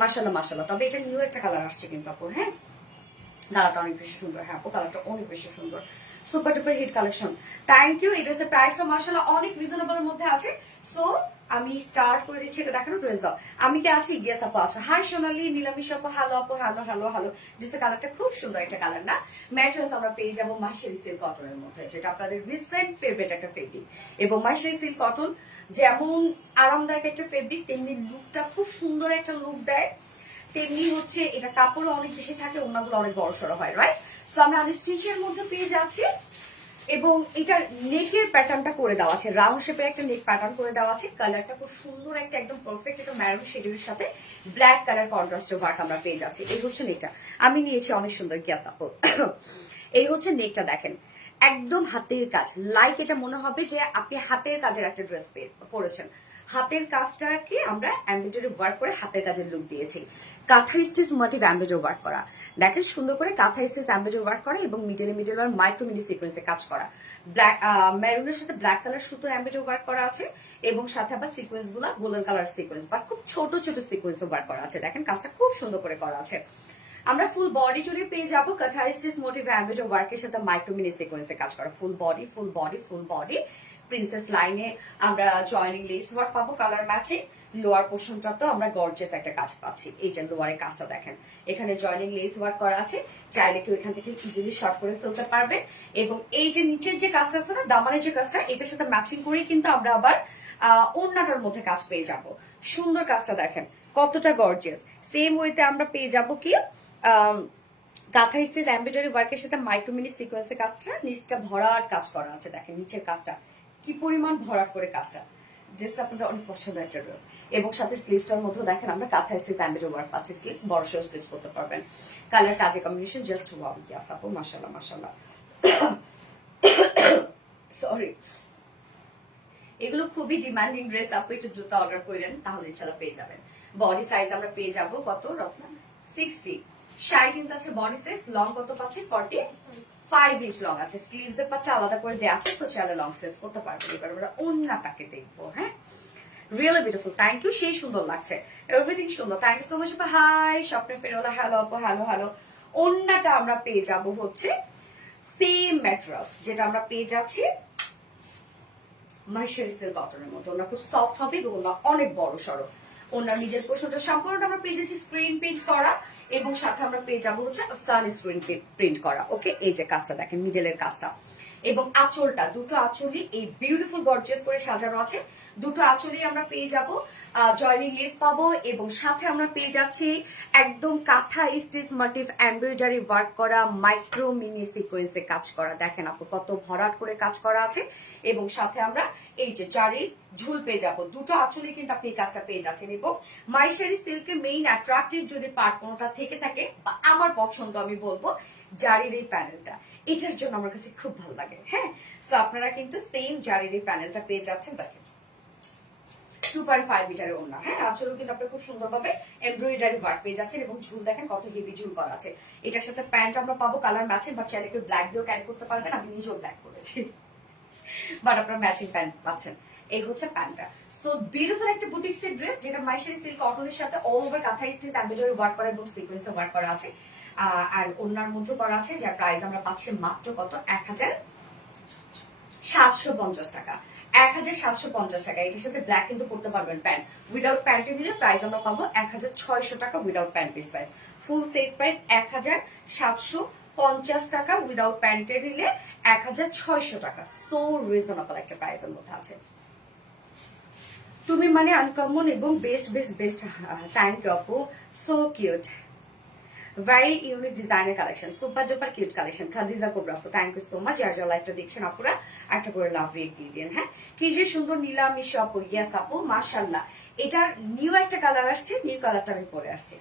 মাশাআল্লাহ মাশাআল্লাহ। তবে এটা নিউ একটা কালার আসছে কিন্তু আপু, হ্যাঁ কালারটা অনেক বেশি সুন্দর, হ্যাঁ আপু কালারটা অনেক বেশি সুন্দর, super duper hit collection, thank you. এই ড্রেসের প্রাইসটা মাশাআল্লাহ অনেক রিজনেবল এর মধ্যে আছে। সো আমি স্টার্ট করে দিচ্ছি, এটা দেখানো, ড্রেস দাও। আমি কি আছি, ইয়েস আপু আচ্ছা, হাই সোনালি, নীলামিশ আপু, হ্যালো আপু, হ্যালো হ্যালো হ্যালো। ড্রেসের কালারটা খুব সুন্দর একটা কালার না, ম্যাটেরিয়ালস আমরা পেয়ে যাবো মাইশারি সিল্ক কটনের মধ্যে, যেটা আপনাদের রিসেন্ট ফেভারিট একটা ফেব্রিক। এবং মাইশারি সিল্ক কটন যেমন আরামদায়ক একটা ফেব্রিক, তেমনি লুকটা খুব সুন্দর একটা লুক দেয়, তেমনি হচ্ছে এটা কাপড়ও অনেক বেশি থাকে, ওনাগুলো অনেক বড় সড়ো হয়, রাইট? সো আমরা স্টিচের মধ্যে পেয়ে যাচ্ছি, এবং এটার নেকের প্যাটার্নটা করে দেওয়া আছে, রাউন্ড শেপের একটা নেক প্যাটার্ন করে দেওয়া আছে, কালারটা খুব সুন্দর একটা একদম পারফেক্ট একটা ম্যারুন শেডের সাথে ব্ল্যাক কালার কন্ট্রাস্ট ওয়ার্ক আমরা পেয়ে যাচ্ছি। এই হচ্ছে নেকটা, আমি নিয়েছি অনেক সুন্দর গ্যাস আপু। এই হচ্ছে নেকটা দেখেন, একদম হাতের কাজ, লাইক এটা মনে হবে যে আপনি হাতের কাজের একটা ড্রেস পরেছেন। হাতের কাজটাকে আমরা এমব্রয়ডারি ওয়ার্ক করে হাতের কাজের লুক দিয়েছি, কাঁথা স্টিচ মোটিভ এমব্রয়ডারি ওয়ার্ক করা, দেখেন সুন্দর করে কাঁথা স্টিচ এমব্রয়ডারি ওয়ার্ক করা, এবং মিডল আর মাইক্রো মিনি সিকোয়েন্সে কাজ করা, ব্ল্যাক মেরুনের সাথে ব্ল্যাক কালার সুতোর এমব্রয়ডারি ওয়ার্ক করা আছে, এবং সাথে আবার সিকোয়েন্স গুলা গোল্ডেন কালার সিকোয়েন্স, বাট খুব ছোট ছোট সিকোয়েন্স ওয়ার্ক করা আছে, দেখেন কাজটা খুব সুন্দর করে করা আছে। আমরা ফুল বডি জুড়ে পেয়ে যাবো কাঁথা স্টিচ মোটিভ অ্যাম্বেজ ওয়ার্কের সাথে মাইক্রো মিনি সিকোয়েন্সে কাজ করা full body full body full body princess লাইনে আমরা জয়েনিং লেস ওয়ার্ক পাবো কালার ম্যাচিং। লোয়ার পোর্শনটাতেও আমরা গর্জিয়াস একটা কাজ পাচ্ছি। এই যে লোয়ারের কাজটা দেখেন, এখানে জয়েনিং লেস ওয়ার্ক করা আছে, চাইলে কেউ এখান থেকে ইজিলি শর্ট করে ফেলতে পারবে। এবং এই যে নিচের যে কাজটা আছে না, দামানের যে কাজটা, এটার সাথে ম্যাচিং করেই কিন্তু আমরা আবার ওড়নাটার মধ্যে কাজ পেয়ে যাব। সুন্দর কাজটা দেখেন কতটা গর্জিয়াস। সেম ওয়েতে আমরা পেয়ে যাব কি কাঁথা স্টিচ এমব্রয়ডারি ওয়ার্কের সাথে মাইক্রো মিনি সিকোয়েন্সের কাজটা, নিচটা ভরাট কাজ করা আছে। দেখেন নিচের কাজটা কি পরিমাণ ভরাট করে কাজটা। ড্রেসটা আপনাদের অনেক পছন্দের একটা ড্রেস। এবং সাথে স্লিভসটার মধ্যে দেখেন আমরা কাঁথা স্টিচ এমব্রয়ডারি ওয়ার্ক পাচ্ছি। স্লিভস বড় সড়ো স্লিভস করতে পারবেন। কালার কাজে কম্বিনেশন জাস্ট ওয়াও। ইয়াস আপু, মাশাআল্লাহ মাশাআল্লাহ। সরি, এগুলো খুবই ডিমান্ডিং ড্রেস। আপু একটু জুতা অর্ডার করেন তাহলে ইনশাআল্লাহ পেয়ে যাবেন। বডি সাইজ আমরা পেয়ে যাব কত রকম 60 ইঞ্চ আছে বডি সাইজ। লং কত পাচ্ছি 45 ইঞ্চ লং আছে। স্লিভস এর পাটটা আলাদা করে দেওয়া আছে, তো চাইলে লং স্লিভস করতে পারবেন। এবার আমরা ওন্নাটাকে দেখবো। হ্যাঁ, রিয়েলি বিউটিফুল। থ্যাংক ইউ, সেই সুন্দর লাগছে, এভরিথিং সুন্দর। Thank you so much. Hi স্বপ্নে ফেরোলা, হ্যালো আপু, হ্যালো হ্যালো। ওন্নাটা আমরা পেয়ে যাব হচ্ছে সেম ম্যাটেরিয়ালস যেটা আমরা পেয়ে যাচ্ছি মাইশারি সিল্ক কটনের মতো। ওনা খুব সফট হবে এবং ওনা অনেক বড় সড়ো। ওনার নিজের পোর্শনটা সম্পূর্ণটা আমরা পেয়ে যাচ্ছি স্ক্রিন প্রিন্ট করা, এবং সাথে আমরা পেয়ে যাবো হচ্ছে সান স্ক্রিন প্রিন্ট করা। ওকে, এই যে কাজটা দেখেন, মিডলের কাজটা। এবং আঁচলটা, দুটো আঁচলই এই বিউটিফুল গর্জিয়াস করে সাজানো আছে। দুটো আঁচলই আমরা পেয়ে যাব জয়নিং লেস পাবো, এবং সাথে আমরা পেয়ে যাচ্ছি একদম কাঁথা স্টিচ মোটিভ এমব্রয়ডারি ওয়ার্ক করা মাইক্রো মিনি সিকোয়েন্সে কাজ করা। দেখেন আপু কত ভরাট করে কাজ করা আছে। এবং সাথে আমরা এই যে জারির ঝুল পেয়ে যাব। দুটো আঁচলে কিন্তু আপনি এই কাজটা পেয়ে যাচ্ছেন। এবং মাইশারি সিল্কের মেইন অ্যাট্রাকটিভ যদি পার্ট কোনোটা থেকে থাকে, বা আমার পছন্দ আমি বলবো জারির এই প্যানেলটা, এটার জন্য আমার কাছে খুব ভালো লাগে। হ্যাঁ, সো আপনারা কিন্তু সেম জারির এই প্যানেলটা পেয়ে যাচ্ছেন। দেখেন 2.5 মিটারের ওড়না। হ্যাঁ, আঁচলেও কিন্তু আপনি খুব সুন্দরভাবে এমব্রয়ডারি ওয়ার্ক পেয়ে যাচ্ছেন। এবং ঝুল দেখেন কত হেভি ঝুল করা আছে। এটার সাথে প্যান্ট আমরা পাবো কালার ম্যাচিং, বাট চাইলে কেউ ব্ল্যাক দিয়েও ক্যারি করতে পারবেন। আমি নিজেও ব্ল্যাক করেছি, বাট আপনারা ম্যাচিং প্যান্ট পাচ্ছেন। এই হচ্ছে প্যান্টটা। সো বিউটিফুল একটা বুটিক্সের ড্রেস, যেটা মাইশারি সিল্ক কটনের সাথে অল ওভার কাঁথা স্টিচ এমব্রয়ডারি ওয়ার্ক করা এবং সিকোয়েন্সে ওয়ার্ক করা আছে। আর ওনার মধ্যে করা আছে, যার প্রাইস আমরা পাচ্ছি মাত্র কত 1750 টাকা। 1750 টাকা। এটার সাথে ব্ল্যাক কিন্তু পড়তে পারবেন প্যান্ট। উইদাউট প্যান্টে নিলে প্রাইস আমরা পাবো 1600 টাকা উইদাউট প্যান্ট পিস প্রাইস। ফুল সেট প্রাইস 1750 টাকা, উইদাউট প্যান্টে নিলে 1600 টাকা। সো রিজনেবল একটা প্রাইসের মধ্যে আছে। তুমি মানে আনকমন এবং best best best. Thank you আপু, সো কিউট, ভেরি ইউনিক ডিজাইনের collection, super duper cute collection. Khadija কোবরা আপু, থ্যাংক ইউ সো মাচ। যার যার লাইফটা দেখছেন আপুরা একটা করে লাভ রিয়েক দিয়ে দিন। হ্যাঁ, কি যে সুন্দর নীলা মিশু আপু। ইয়েস আপু, মাশাআল্লাহ। এটার নিউ একটা কালার আসছে, নিউ কালারটা আমি পরে আসছি।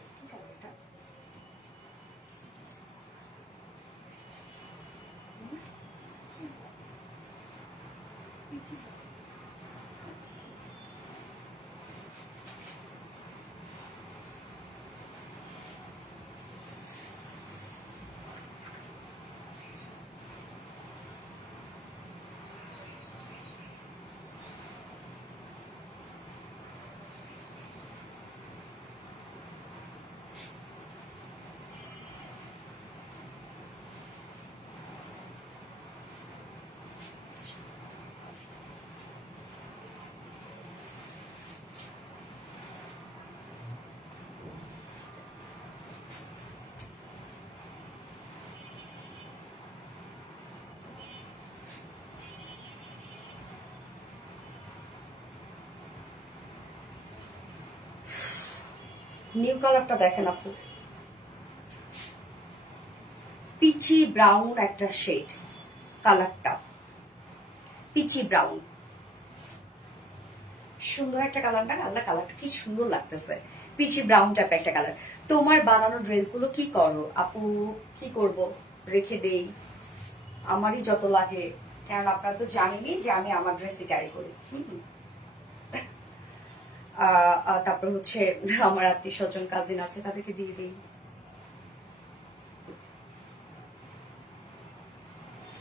নিউ কালারটা দেখেন আপু, পিচি ব্রাউন একটা শেড কালারটা, পিচি ব্রাউন। সুন্দর একটা কালার না? আল্লাহ, কালারটা কি সুন্দর লাগতেছে। পিচি ব্রাউন টাইপ একটা কালার। তোমার বানানো ড্রেসগুলো কি করো আপু? কি করব, রেখে দেই, আমারই যত লাগে। কারণ আপনারা তো জানেনই যে আমি আমার ড্রেসই ক্যারি করি। তারপর হচ্ছে আমার আত্মীয় স্বজন কাজিন আছে, তাদেরকে দিয়ে দিই।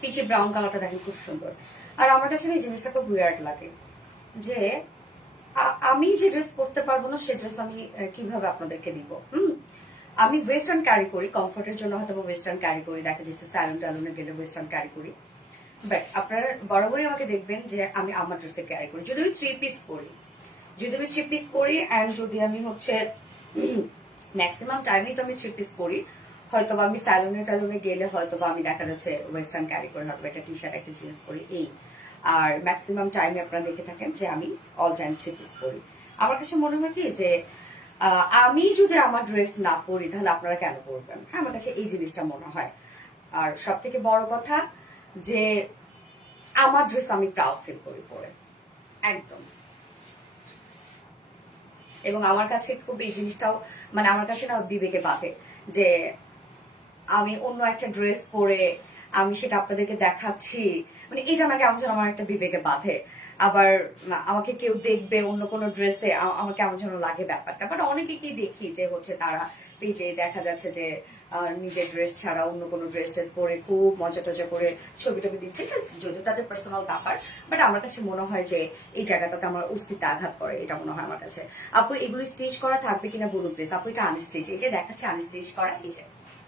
পিচে ব্রাউন কালারটা দেখেন খুব সুন্দর। আর আমার কাছে এই জিনিসটা খুব উইয়ার্ড লাগে যে আমি যে ড্রেস পরতে পারবো না, সে ড্রেস আমি কিভাবে আপনাদেরকে দিব। আমি ওয়েস্টার্ন ক্যারি করি, কমফোর্টের জন্য হয়তো ওয়েস্টার্ন ক্যারি করি, দেখা যাচ্ছে স্যালুন ট্যালুনে গেলে ওয়েস্টার্ন ক্যারি করি। বাট আপনারা বরাবরই আমাকে দেখবেন যে আমি আমার ড্রেসে ক্যারি করি। যদি আমি থ্রি পিস পরি অ্যান্ড যদি আমি হচ্ছে ম্যাক্সিমাম টাইমেই তো আমি থ্রি পিস পরি, হয়তো বা আমি স্যালুনে টালুনে গেলে হয়তো বা আমি দেখা যাচ্ছে ওয়েস্টার্ন ক্যারি করি, হয়তো একটা টি শার্ট একটা জিন্স পরি এই। আর ম্যাক্সিমাম টাইমে আপনারা দেখে থাকেন যে আমি অল টাইম থ্রি পিস পরি। আমার কাছে মনে হয় কি যে আমি যদি আমার ড্রেস না পরি তাহলে আপনারা কেন পরবেন? হ্যাঁ, আমার কাছে এই জিনিসটা মনে হয়। আর সব থেকে বড় কথা যে আমার ড্রেস আমি প্রাউড ফিল করি পরে, একদম। এবং আমার কাছে খুব এই জিনিসটাও মানে আমার কাছে না বিবেকে বাধে যে আমি অন্য একটা ড্রেস পরে আমি সেটা আপনাদেরকে দেখাচ্ছি, মানে এটা না কেমন যেন আমার একটা বিবেকে বাধে। আবার আমাকে কেউ দেখবে অন্য কোনো ড্রেসে, আমার কেমন যেন লাগে ব্যাপারটা। বাট অনেকে কি দেখি যে হচ্ছে তারা পেজে দেখা যাচ্ছে যে নিজের ড্রেস ছাড়া অন্য কোনো ড্রেস টেস পরে খুব মজা টজা করে ছবি টবি দিচ্ছে, যদিও তাদের পার্সোনাল ব্যাপার। বাট আমার কাছে মনে হয় যে এই জায়গাটাতে আমার অস্তিত্বে আঘাত করে, এটা মনে হয় আমার কাছে। আপু এগুলো স্টিচ করা থাকবে কিনা বলুন প্লিজ। আপু এটা আনস্টিচ, এই যে দেখাচ্ছে আনস্টিচ করা, এই যে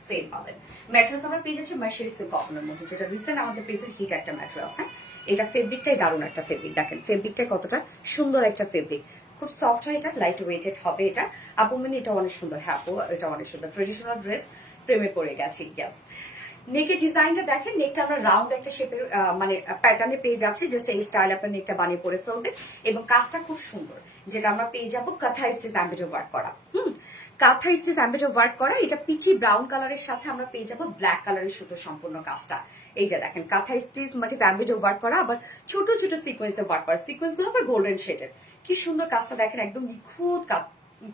সেম পাবেন। ম্যাট্রেস আমরা পেয়ে যাচ্ছি মার্শারি সিল্ক কটনের মধ্যে, যেটা রিসেন্ট আমাদের পেজের হিট একটা ম্যাট্রেস। হ্যাঁ, এটা ফেব্রিকটাই দারুণ একটা ফেব্রিক, দেখেন ফেব্রিকটাই কতটা সুন্দর একটা ফেব্রিক, খুব সফট হয়, এটা লাইট ওয়েটেড হবে এটা। আপু মানে এটা অনেক সুন্দর। হ্যাঁ আপু এটা অনেক সুন্দর, ট্রেডিশনাল ড্রেস প্রেমে পড়ে গেছি। গ্যাস নেকের ডিজাইনটা দেখেন, নেকটা আমরা রাউন্ড একটা শেপের মানে প্যাটার্নে পেয়ে যাচ্ছি, জাস্ট এই স্টাইল আপনার নেকটা বানিয়ে পরে ফেলবে। এবং কাজটা খুব সুন্দর, যেটা আমরা পেয়ে যাবো কাঁথা স্টিচ এমব্রয়ডারি ওয়ার্ক করা। কাঁথা স্টিচ এমব্রয়ডারি ওয়ার্ক করা, এটা পিচি ব্রাউন কালারের সাথে আমরা পেয়ে যাবো ব্ল্যাক কালারের সুতো সম্পূর্ণ কাজটা। এই যে দেখেন কাঁথা স্টিচ মোটিভ এমব্রয়ডারি ওয়ার্ক করা, আবার ছোট ছোট সিকোয়েন্সে ওয়ার্ক করা, সিকোয়েন্স গুলো আবার গোল্ডেন শেডের। কি সুন্দর কাজটা দেখেন, একদম নিখুঁত কাজ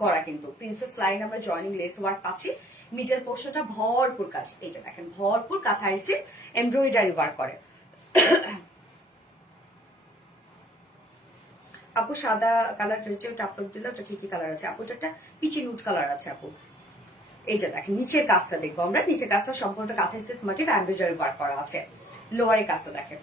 করা, কিন্তু প্রিন্সেস লাইন আমরা জয়নিং লেস ওয়ার্ক পাচ্ছি। মিডল পোর্শনটা ভরপুর কাজ, এই যে দেখেন ভরপুর কাঁথা স্টিচ এমব্রয়ডারি ওয়ার্ক করে। আপু সাদা কালার ড্রেস ওটা আপলোড দিলে ওটা কি কি কালার আছে? আপু একটা পিচি নুট কালার আছে আপু। এই যে দেখেন নিচের কাজটা দেখবো আমরা, নিচের কাজটা সম্পূর্ণ কাঁথা স্টিচ মোটিভ এমব্রয়ডারি ওয়ার্ক করা আছে। লোয়ারের কাজটা দেখেন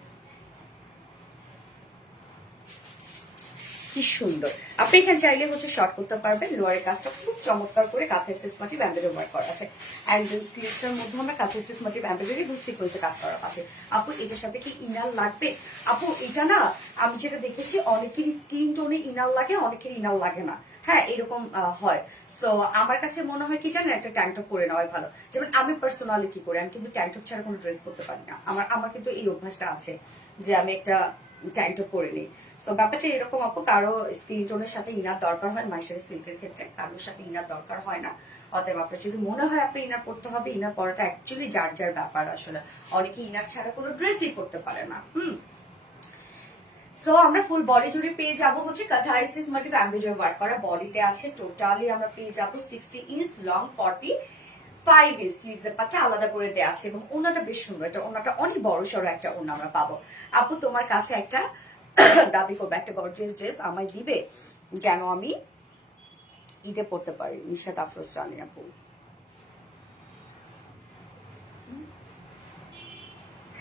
কি সুন্দর। আপনি এখানে চাইলে হচ্ছে শর্ট করতে পারবেন। লোয়ারের কাজটা খুব চমৎকার করে কাঁথা স্টিচ মোটিভ এমব্রয়ডারি ওয়ার্ক করা আছে। অ্যান্ড স্লিভসের মধ্যে আমরা কাঁথা স্টিচ মোটিভ এমব্রয়ডারি এবং সিকোয়েন্সে কাজ করা আছে। আপু এটার সাথে কি ইনার লাগবে? আপু এটা না আমি যেটা দেখেছি অনেকেরই স্কিন টোনে ইনার লাগে, অনেকের ইনার লাগে না। হ্যাঁ এরকম হয়। সো আমার কাছে মনে হয় কি জানেন, একটা ট্যাঙ্ক টপ পরে নেওয়াই ভালো। যেমন আমি পার্সোনালি কি করি, আমি কিন্তু ট্যাঙ্ক টপ ছাড়া কোনো ড্রেস পরতে পারি না। আমার কিন্তু এই অভ্যাসটা আছে যে আমি একটা ট্যাঙ্ক টপ পরে নিই। তো ব্যাপারটা এরকম আপু, কারো স্কিন টোনের সাথে ইনার দরকার হয় মার্শারি সিল্কের ক্ষেত্রে, কারোর সাথে ইনার দরকার হয় না। অতএব আপনার যদি মনে হয় আপনি ইনার পড়তে হবে, ইনার পড়াটা অ্যাকচুয়ালি যার যার ব্যাপার। আসলে অনেকে ইনার ছাড়া কোনো ড্রেসই পরতে পারে না। সো আমরা ফুল বডি জুড়ে পেয়ে যাবো হচ্ছে কাঁথা স্টিচ মোটিভ এমব্রয়ডারি ওয়ার্ক করা। বডিতে আছে টোটালি আমরা পেয়ে যাবো 60 ইঞ্চ লং, 45 ইঞ্চ স্লিভসের পাটটা আলাদা করে দেওয়া আছে। এবং ওনাটা বেশ সুন্দর, এটা ওনাটা অনেক বড় সড়ো একটা ওনা আমরা পাবো। আপু তোমার কাছে একটা দাবি করবো, একটা গর্জিয়াস ড্রেস আমায় দিবে যেন আমি ঈদে পড়তে পারি। নিশাত আফরোজ রানী আপু,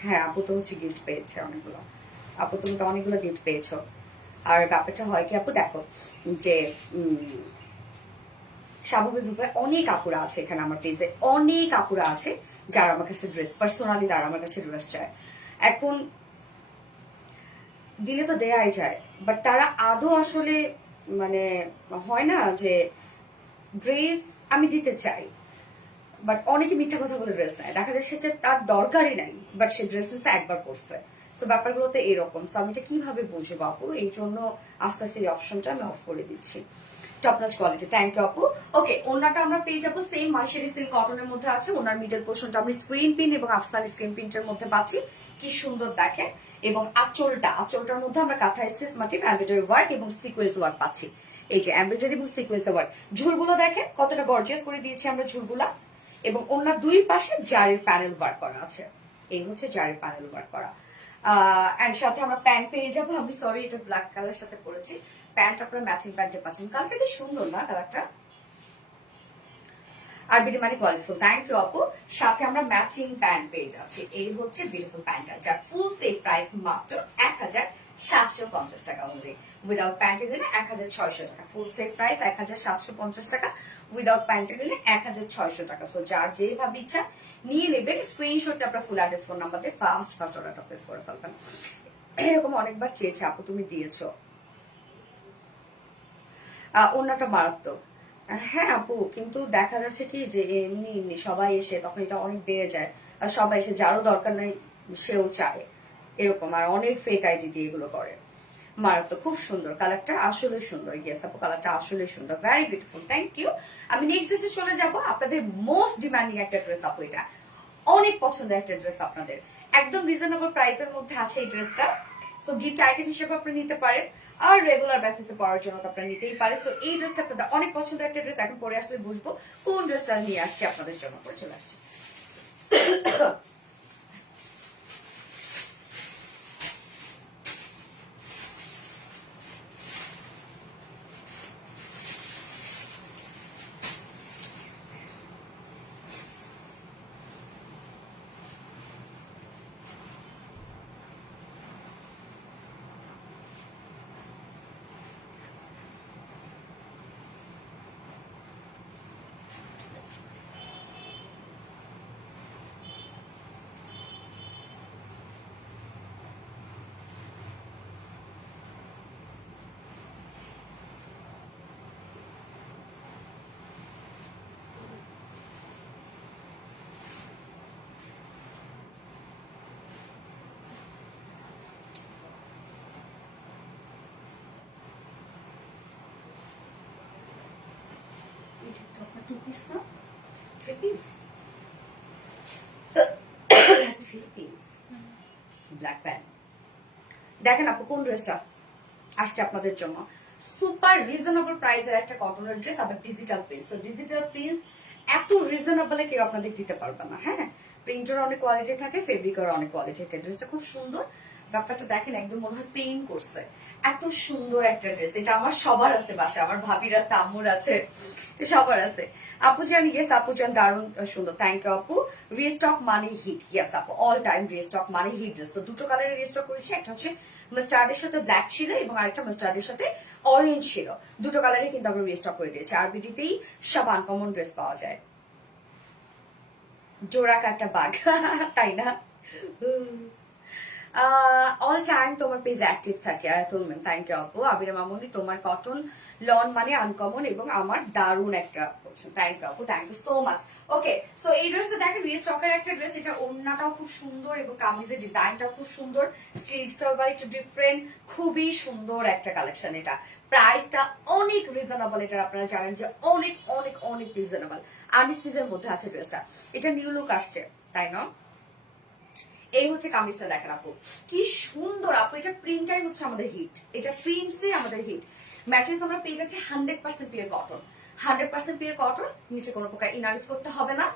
হ্যাঁ আপু তো হচ্ছে গিফট পেয়েছে অনেকগুলো। আপু তুমি তো অনেকগুলো গিফট পেয়েছো। আর ব্যাপারটা হয় কি আপু দেখো যে স্বাভাবিকভাবে অনেক আপুরা আছে এখানে আমার পেজে, অনেক আপুরা আছে যারা আমার কাছে ড্রেস পার্সোনালি তারা আমার কাছে ড্রেস চায়। এখন দিলে তো দেয়াই যায়, বাট তারা আদৌ আসলে মানে হয় না যে ড্রেস আমি দিতে চাই, বাট অনেকে মিথ্যা কথা বলে ড্রেস নেয়, দেখা যায় সে তার দরকারই নাই, বাট সে ড্রেস নিচ্ছে একবার পরছে। তো ব্যাপারগুলোতে এরকম। সো আমি এটা কিভাবে বুঝবো আপু? এই জন্য আস্তে আস্তে এই অপশনটা আমি অফ করে দিচ্ছি। Top notch quality, thank you আপু। ওকে, ওনাটা আমরা পেয়ে যাবো সেম মার্শারি সিল্ক কটনের মধ্যে আছে। ওনার মিডল পোর্শনটা আমরা স্ক্রিন প্রিন্ট এবং আফসানি স্ক্রিন প্রিন্টের মধ্যে পাচ্ছি, কি সুন্দর দেখেন। এবং আঁচলটার মধ্যে আমরা কাঁথা স্টিচ মোটিভ এমব্রয়ডারি ওয়ার্ক এবং সিকোয়েন্স ওয়ার্ক পাচ্ছি। এই যে এমব্রয়ডারি এবং সিকোয়েন্স ওয়ার্ক, ঝুলগুলো দেখেন কতটা গর্জিয়াস করে দিয়েছি আমরা ঝুলগুলা। এবং ওনার দুই পাশে জারির প্যানেল ওয়ার্ক করা আছে, এই হচ্ছে জারির প্যানেল ওয়ার্ক করা। এন্ড সাথে আমরা প্যান্ট পেয়ে যাবো। আমি সরি এটা ব্ল্যাক কালার সাথে পরেছি, প্যান্ট আপনারা ম্যাচিং প্যান্টে পাচ্ছেন। কালারটা কি সুন্দর না কালারটা? আর বিটি মানে কোয়ালিটিফুল, থ্যাংক ইউ আপু। সাথে আমরা ম্যাচিং প্যান্ট পেয়ে যাচ্ছি। এই হচ্ছে বিউটিফুল প্যান্টটা, যার ফুল সেট প্রাইস মাত্র 750 টাকা অনলি। উইদাউট প্যান্টে নিলে 1600 টাকা। ফুল সেট প্রাইস 1750 টাকা, উইদাউট প্যান্টে নিলে 1600 টাকা। সো যার যেভাবে ইচ্ছা নিয়ে নেবেন, স্ক্রিনশটটা আপনার ফুল অ্যাড্রেস ফোন নাম্বার দিয়ে ফার্স্ট অর্ডারটা প্লেস করে ফেলবেন। এরকম অনেকবার চেয়েছে আপু, তুমি দিয়েছো। অন্যটা মারাত্মক। হ্যাঁ আপু, কিন্তু দেখা যাচ্ছে কি যে এমনি এমনি সবাই এসে তখন এটা অনেক বেড়ে যায়, আর সবাই এসে যারও দরকার নেই সেও চায় এরকম, আর অনেক ফেক আইডি দিয়ে এগুলো করে। মারাত্মক, খুব সুন্দর কালারটা, আসলে সুন্দর। ইয়েস আপু, কালারটা আসলে সুন্দর, ভেরি বিউটিফুল, থ্যাংক ইউ। আমি নেক্সট ড্রেসে চলে যাব। আপনাদের মোস্ট ডিমান্ডিং একটা ড্রেস আপু, এটা অনেক পছন্দের একটা ড্রেস আপনাদের, একদম রিজনেবল প্রাইসের মধ্যে আছে এই ড্রেসটা। সো গিফট আইটেম হিসেবে আপনি নিতে পারেন, আর রেগুলার বেসিসে পরার জন্য তো আপনারা নিতেই পারে। সো এই ড্রেসটা আপনাদের অনেক পছন্দের একটা ড্রেস। এখন পরে আসলে বুঝবো কোন ড্রেসটা নিয়ে আসছে আপনাদের জন্য, পরে চলে আসছে। টু পিস না, three piece, three piece black pant. দেখেন আপু কোন ড্রেসটা আসছে আপনাদের জন্য, সুপার রিজনেবল প্রাইসের একটা কটনের ড্রেস, আবার digital print. So digital print এত রিজনেবলে কেউ আপনাদের দিতে পারবে না। হ্যাঁ, প্রিন্টের অনেক কোয়ালিটি থাকে, ফেব্রিকের অনেক কোয়ালিটি থাকে। ড্রেসটা খুব সুন্দর, ব্যাপারটা দেখেন একদম মনে হয় পেইন্ট করছে, এত সুন্দর একটা ড্রেস। এটা আমার সবার আছে বাসা, আমার ভাবির আছে, আম্মুর আছে, সবার আছে। আপু জান, ইয়েস আপু জান, দারুণ সুন্দর, থ্যাংক ইউ আপু। রিস্টক মানে হিট, ইয়েস আপু, অল টাইম রিস্টক মানে হিট ড্রেস। তো দুটো কালারের রিস্টক করেছি, একটা হচ্ছে মাস্টার্ডের সাথে ব্ল্যাক ছিল এবং আরেকটা মাস্টার্ডের সাথে অরেঞ্জ ছিল। দুটো কালারে কিন্তু আমরা রিস্টক করে দিয়েছি। আরবিডিতেই সব আনকমন ড্রেস পাওয়া যায়। জোড়া কাটা বাঘ, তাই না? অল টাইম তোমার পেজ অ্যাক্টিভ থাকে। থ্যাংক ইউ আপু। আবিরা মামুনি, তোমার কটন লন মানে আনকমন এবং আমার দারুণ একটা, থ্যাংক ইউ আপু, thank you so much. Okay, so এই ড্রেসটা দেখেন রিস্টকের একটা ড্রেস। এটা ওড়নাটাও খুব সুন্দর এবং কামিজের ডিজাইনটাও খুব সুন্দর, স্লিভসটাও আবার একটু ডিফারেন্ট, খুবই সুন্দর একটা কালেকশন। এটা প্রাইসটা অনেক রিজনেবল, এটা আপনারা জানেন যে অনেক অনেক অনেক রিজনেবল। আনস্টিচের মধ্যে আছে ড্রেসটা, এটা নিউ লুক আসছে, তাই না? এই হচ্ছে কামিজটা, দেখেন আপু কি সুন্দর আপু। এটা প্রিন্টটাই হচ্ছে আমাদের হিট, এটা প্রিন্টসই আমাদের হিট। ম্যাটেরিয়ালস আমরা পেয়ে যাচ্ছি 100% পিওর কটন, 100% পিওর কটন, নিচে কোনো প্রকার ইনারিস করতে হবে না,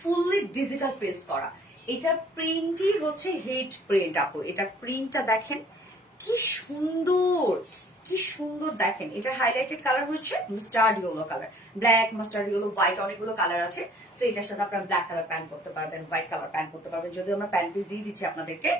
ফুললি ডিজিটাল প্রিন্ট করা। এটার প্রিন্টই হচ্ছে হিট প্রিন্ট আপু। এটার প্রিন্টটা দেখেন কি সুন্দর, কি সুন্দর দেখেন। এটার হাইলাইটেড কালার হচ্ছে mustard yellow colour, black, mustard yellow, white, অনেকগুলো কালার আছে। তো এটার সাথে আপনারা ব্ল্যাক কালার প্যান্ট করতে পারবেন, হোয়াইট কালার প্যান্ট করতে পারবেন। যদিও আমরা প্যান্ট পিস দিয়ে দিচ্ছি আপনাদেরকে।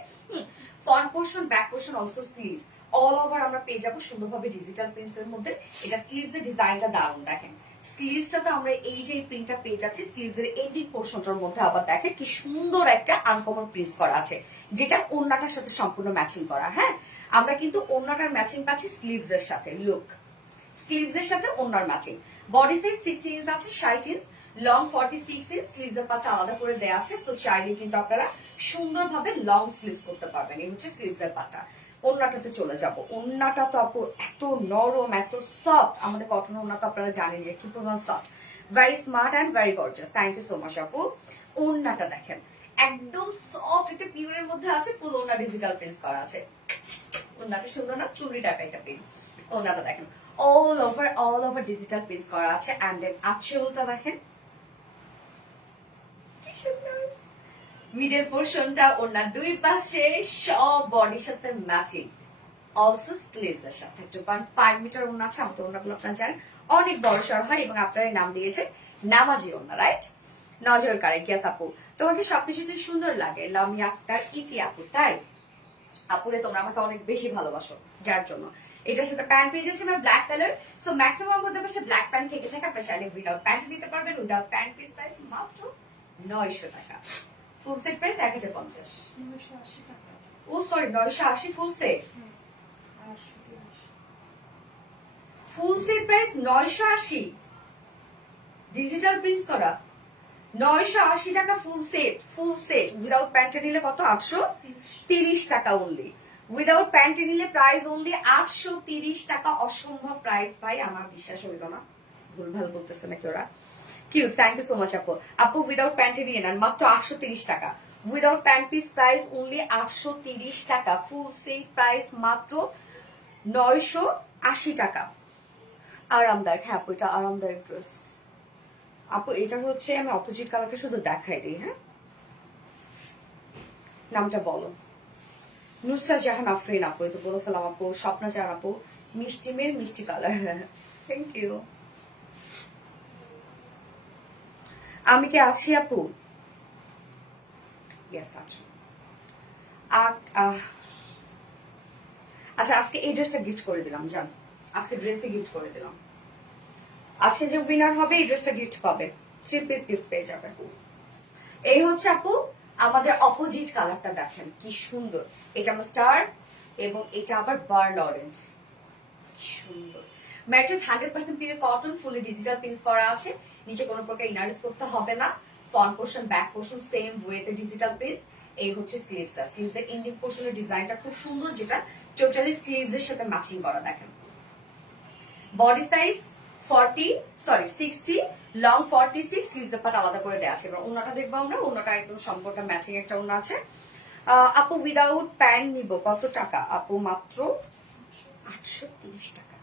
Front portion, back portion, also sleeves, all over আমরা পেয়ে যাবো সুন্দরভাবে ডিজিটাল প্রিন্টস এর মধ্যে। এটা স্লিভস এর ডিজাইনটা দারুণ, দেখেন স্লিভসটা তো আমরা এই যে প্রিন্টটা পেয়ে যাচ্ছি, স্লিভস এর এন্ডিং পোর্শনটার মধ্যে আবার দেখেন কি সুন্দর একটা আনকমন প্রিন্ট করা আছে, যেটা ওড়নাটার সাথে সম্পূর্ণ ম্যাচিং করা। হ্যাঁ, আমরা কিন্তু ওড়নাটার ম্যাচিং পাচ্ছি স্লিভস এর সাথে। লুক, স্লিভস এর সাথে ওড়নার ম্যাচিং। বডি সাইজ 60 ইঞ্চ আছে, 60 ইঞ্চ লং, 46 ইঞ্চ। স্লিভস এর পাটটা আলাদা করে দেওয়া আছে, তো চাইলে কিন্তু আপনারা সুন্দরভাবে লং স্লিভস করতে পারবেন। এই হচ্ছে স্লিভস এর পাটটা। ওড়নাটাতে চলে যাব। ওড়নাটা তো আপু এত নরম, এত সফট। আমাদের কটন ওড়না তো আপনারা জানেন যে কি পরিমাণ soft, very smart and very gorgeous. Thank you so much আপু। ওড়নাটা দেখেন একদম সফট, একটা পিওরের মধ্যে আছে, ফুল ওড়না ডিজিটাল প্রিন্ট করা আছে। ওড়নাটা সুন্দর না, চুড়ি টাইপের একটা প্রিন্ট। ওড়নাটা দেখেন অল ওভার ডিজিটাল প্রিন্ট করা আছে। এন্ড দেন আঁচলটা দেখেন কি সুন্দর, মিডল পোর্শনটা ওড়নার দুই পাশে সব বডির সাথে ম্যাচিং, অলসো স্লিভস এর সাথে। 2.5 মিটার ওড়না আছে। আমাদের ওড়নাগুলো আপনারা জানেন অনেক বড় সড় হয় এবং আপনারা নাম দিয়েছে নামাজি ওড়না, রাইট? নজর কারে, গিয়াস আপু তোমাকে সবকিছুতে সুন্দর লাগে। লামিয়া আক্তার, ইতি আপু, তাই আপুরে তোমরা আমাকে অনেক বেশি ভালোবাসো, যার জন্য এটার সাথে প্যান্ট পেয়ে যাচ্ছে আমরা ব্ল্যাক কালার। সো ম্যাক্সিমাম মধ্যে পাশে ব্ল্যাক প্যান্ট থেকে থাকে, আপনার চাইলে উইদাউট প্যান্ট নিতে পারবেন। উইদাউট প্যান্ট পিস প্রাইস মাত্র 900 টাকা, full set price 1050। Oh sorry 980 full set, full set price 980, digital print করা 980 টাকা full set. Full set without প্যান্টে নিলে কত? 830 টাকা অনলি। উইদাউট প্যান্টে নিলে প্রাইস অনলি 830 টাকা। অসম্ভব প্রাইস ভাই, আমার বিশ্বাস হইল না, ভুলভাল বলতেছে নাকি ওরা। Cute, thank you so much আপু। আপু উইদাউট প্যান্টে নিয়ে নেন মাত্র 830 টাকা। Without pant piece price only 830 টাকা। ফুল সেট প্রাইস মাত্র 980 টাকা। আরামদায়ক, হ্যাঁ আপু এটা আরামদায়ক ড্রেস। আপু এটা হচ্ছে, আমি অপোজিট কালারটা শুধু দেখাই দিই। হ্যাঁ, নামটা বলো। নুসরাত জাহান আফরিন আপু, এই তো বলে ফেলাম আপু। স্বপ্না জাহান আপু, মিষ্টি মেয়ের মিষ্টি কালার, থ্যাংক ইউ। আমি কি আছি আপু? ইয়েস আচ্ছা। আচ্ছা আজকে এই ড্রেসটা গিফট করে দিলাম, জান আজকে ড্রেসে গিফট করে দিলাম। আজকে যে উইনার হবে এই ড্রেসটা গিফট পাবে, 3 পিস গিফট পেয়ে যাবে। এই হচ্ছে আপু আমাদের অপোজিট কালারটা, দেখেন কি সুন্দর। এটা আমার স্টার এবং এটা আবার বার্ন অরেঞ্জ, সুন্দর। Mattress 100% pure cotton, fully digital print করা আছে। নিচে কোনো প্রকার ইনারিস করতে হবে না। Front portion back portion same ওয়েতে ডিজিটাল প্রিন্ট। এই হচ্ছে স্লিভসটা, স্লিভসের ইন্ডিক পোর্শনের ডিজাইনটা খুব সুন্দর, যেটা টোটালি স্লিভসের সাথে ম্যাচিং করা। দেখেন বডি সাইজ 60, লং 46, স্লিভসের পার্ট আলাদা করে দেওয়া আছে। এবার ওন্নাটা দেখবো আমরা, ওন্নাটা একদম সম্পূর্ণ ম্যাচিং একটা ওন্না আছে। আপু উইদাউট প্যান্ট নিব কত টাকা? আপু মাত্র 830 টাকা।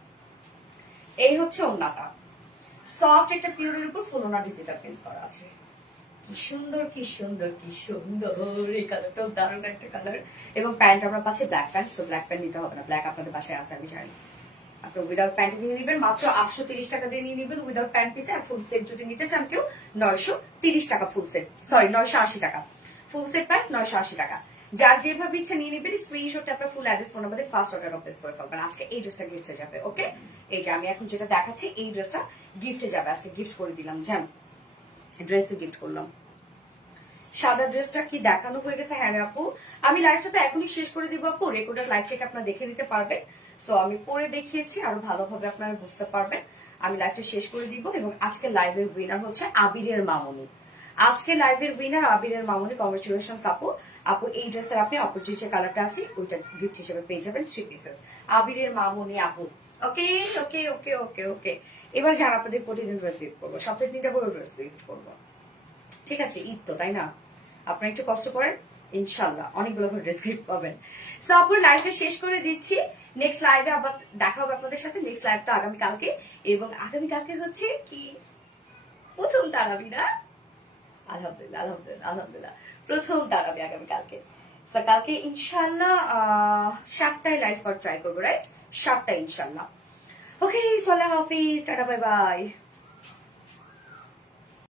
এই হচ্ছে ওন্নাটা, সফট একটা পিওরের উপর ফুল ওন্না ডিজিটাল প্রিন্ট করা আছে। কি সুন্দর কি সুন্দর কি সুন্দর, এই কালারটাও দারুণ একটা কালার। এবং প্যান্ট আমরা পাচ্ছি ব্ল্যাক প্যান্ট, তো ব্ল্যাক প্যান্ট নিতে হবে না, ব্ল্যাক আপনাদের বাসায় আছে আমি জানি। আপনি উইদাউট প্যান্ট নিয়ে নিবেন মাত্র 830 টাকা দিয়ে নিয়ে নিবেন উইদাউট প্যান্ট পিসে। আর ফুল সেট যদি নিতে চান কেউ 930 টাকা ফুল সেট, সরি 980 টাকা ফুল সেট প্রাইস, 980 টাকা। যার যেভাবে ইচ্ছা নিয়ে নিবেন, স্ক্রিনশট আপনার full address phone number first order place করে ফেলবেন। আজকে এই ড্রেসটা গিফটে যাবে। ওকে, এই যে আমি এখন যেটা দেখাচ্ছি এই ড্রেসটা গিফটে যাবে, আজকে গিফট করে দিলাম। জান ড্রেস গিফট করলাম। সাদা ড্রেসটা কি দেখানো হয়ে গেছে? হ্যাঁ আপু, আমি লাইভটা তো এখনই শেষ করে দিব আপু, রেকর্ডের লাইভ থেকে আপনারা দেখে নিতে পারবেন। সো আমি পরে দেখিয়েছি, আরো ভালোভাবে আপনারা বুঝতে পারবেন। আমি লাইভটা শেষ করে দিব। এবং আজকে লাইভের উইনার হচ্ছে আবিরের মামুনি। আজকে লাইভের উইনার আবিরের মামুনি, কংগ্রেচুলেশন আপু। আপু এই ড্রেসের আপনি অপোজিট যে কালারটা আছে ওইটা গিফট হিসেবে পেয়ে যাবেন 3 পিসেস। আবিরের মামুনি আপু, ওকে ওকে ওকে ওকে ওকে। এবার যারা আপনাদের প্রতিদিন ড্রেস গিফট করবো, সপ্তাহে 3টা করে ড্রেস গিফট করবো, ঠিক আছে? ঈদ তো, তাই না? আপনারা একটু কষ্ট করেন, ইনশাল্লাহ অনেকগুলো করে ড্রেস গিফট পাবেন। সো আপুর লাইভটা শেষ করে দিচ্ছি। নেক্সট লাইভে আবার দেখা হবে আপনাদের সাথে। নেক্সট লাইভ তো আগামীকালকে, এবং আগামীকালকে হচ্ছে কি প্রথম তারাবি না? আলহামদুলিল্লাহ আলহামদুলিল্লাহ আলহামদুলিল্লাহ, প্রথম তারাবি আগামীকালকে। সো কালকে ইনশাল্লাহ 7টায় লাইভ করার ট্রাই করবো, রাইট? 7টায় ইনশাল্লাহ। ওকে, আল্লাহ হাফিজ, টাটা, বাই বাই।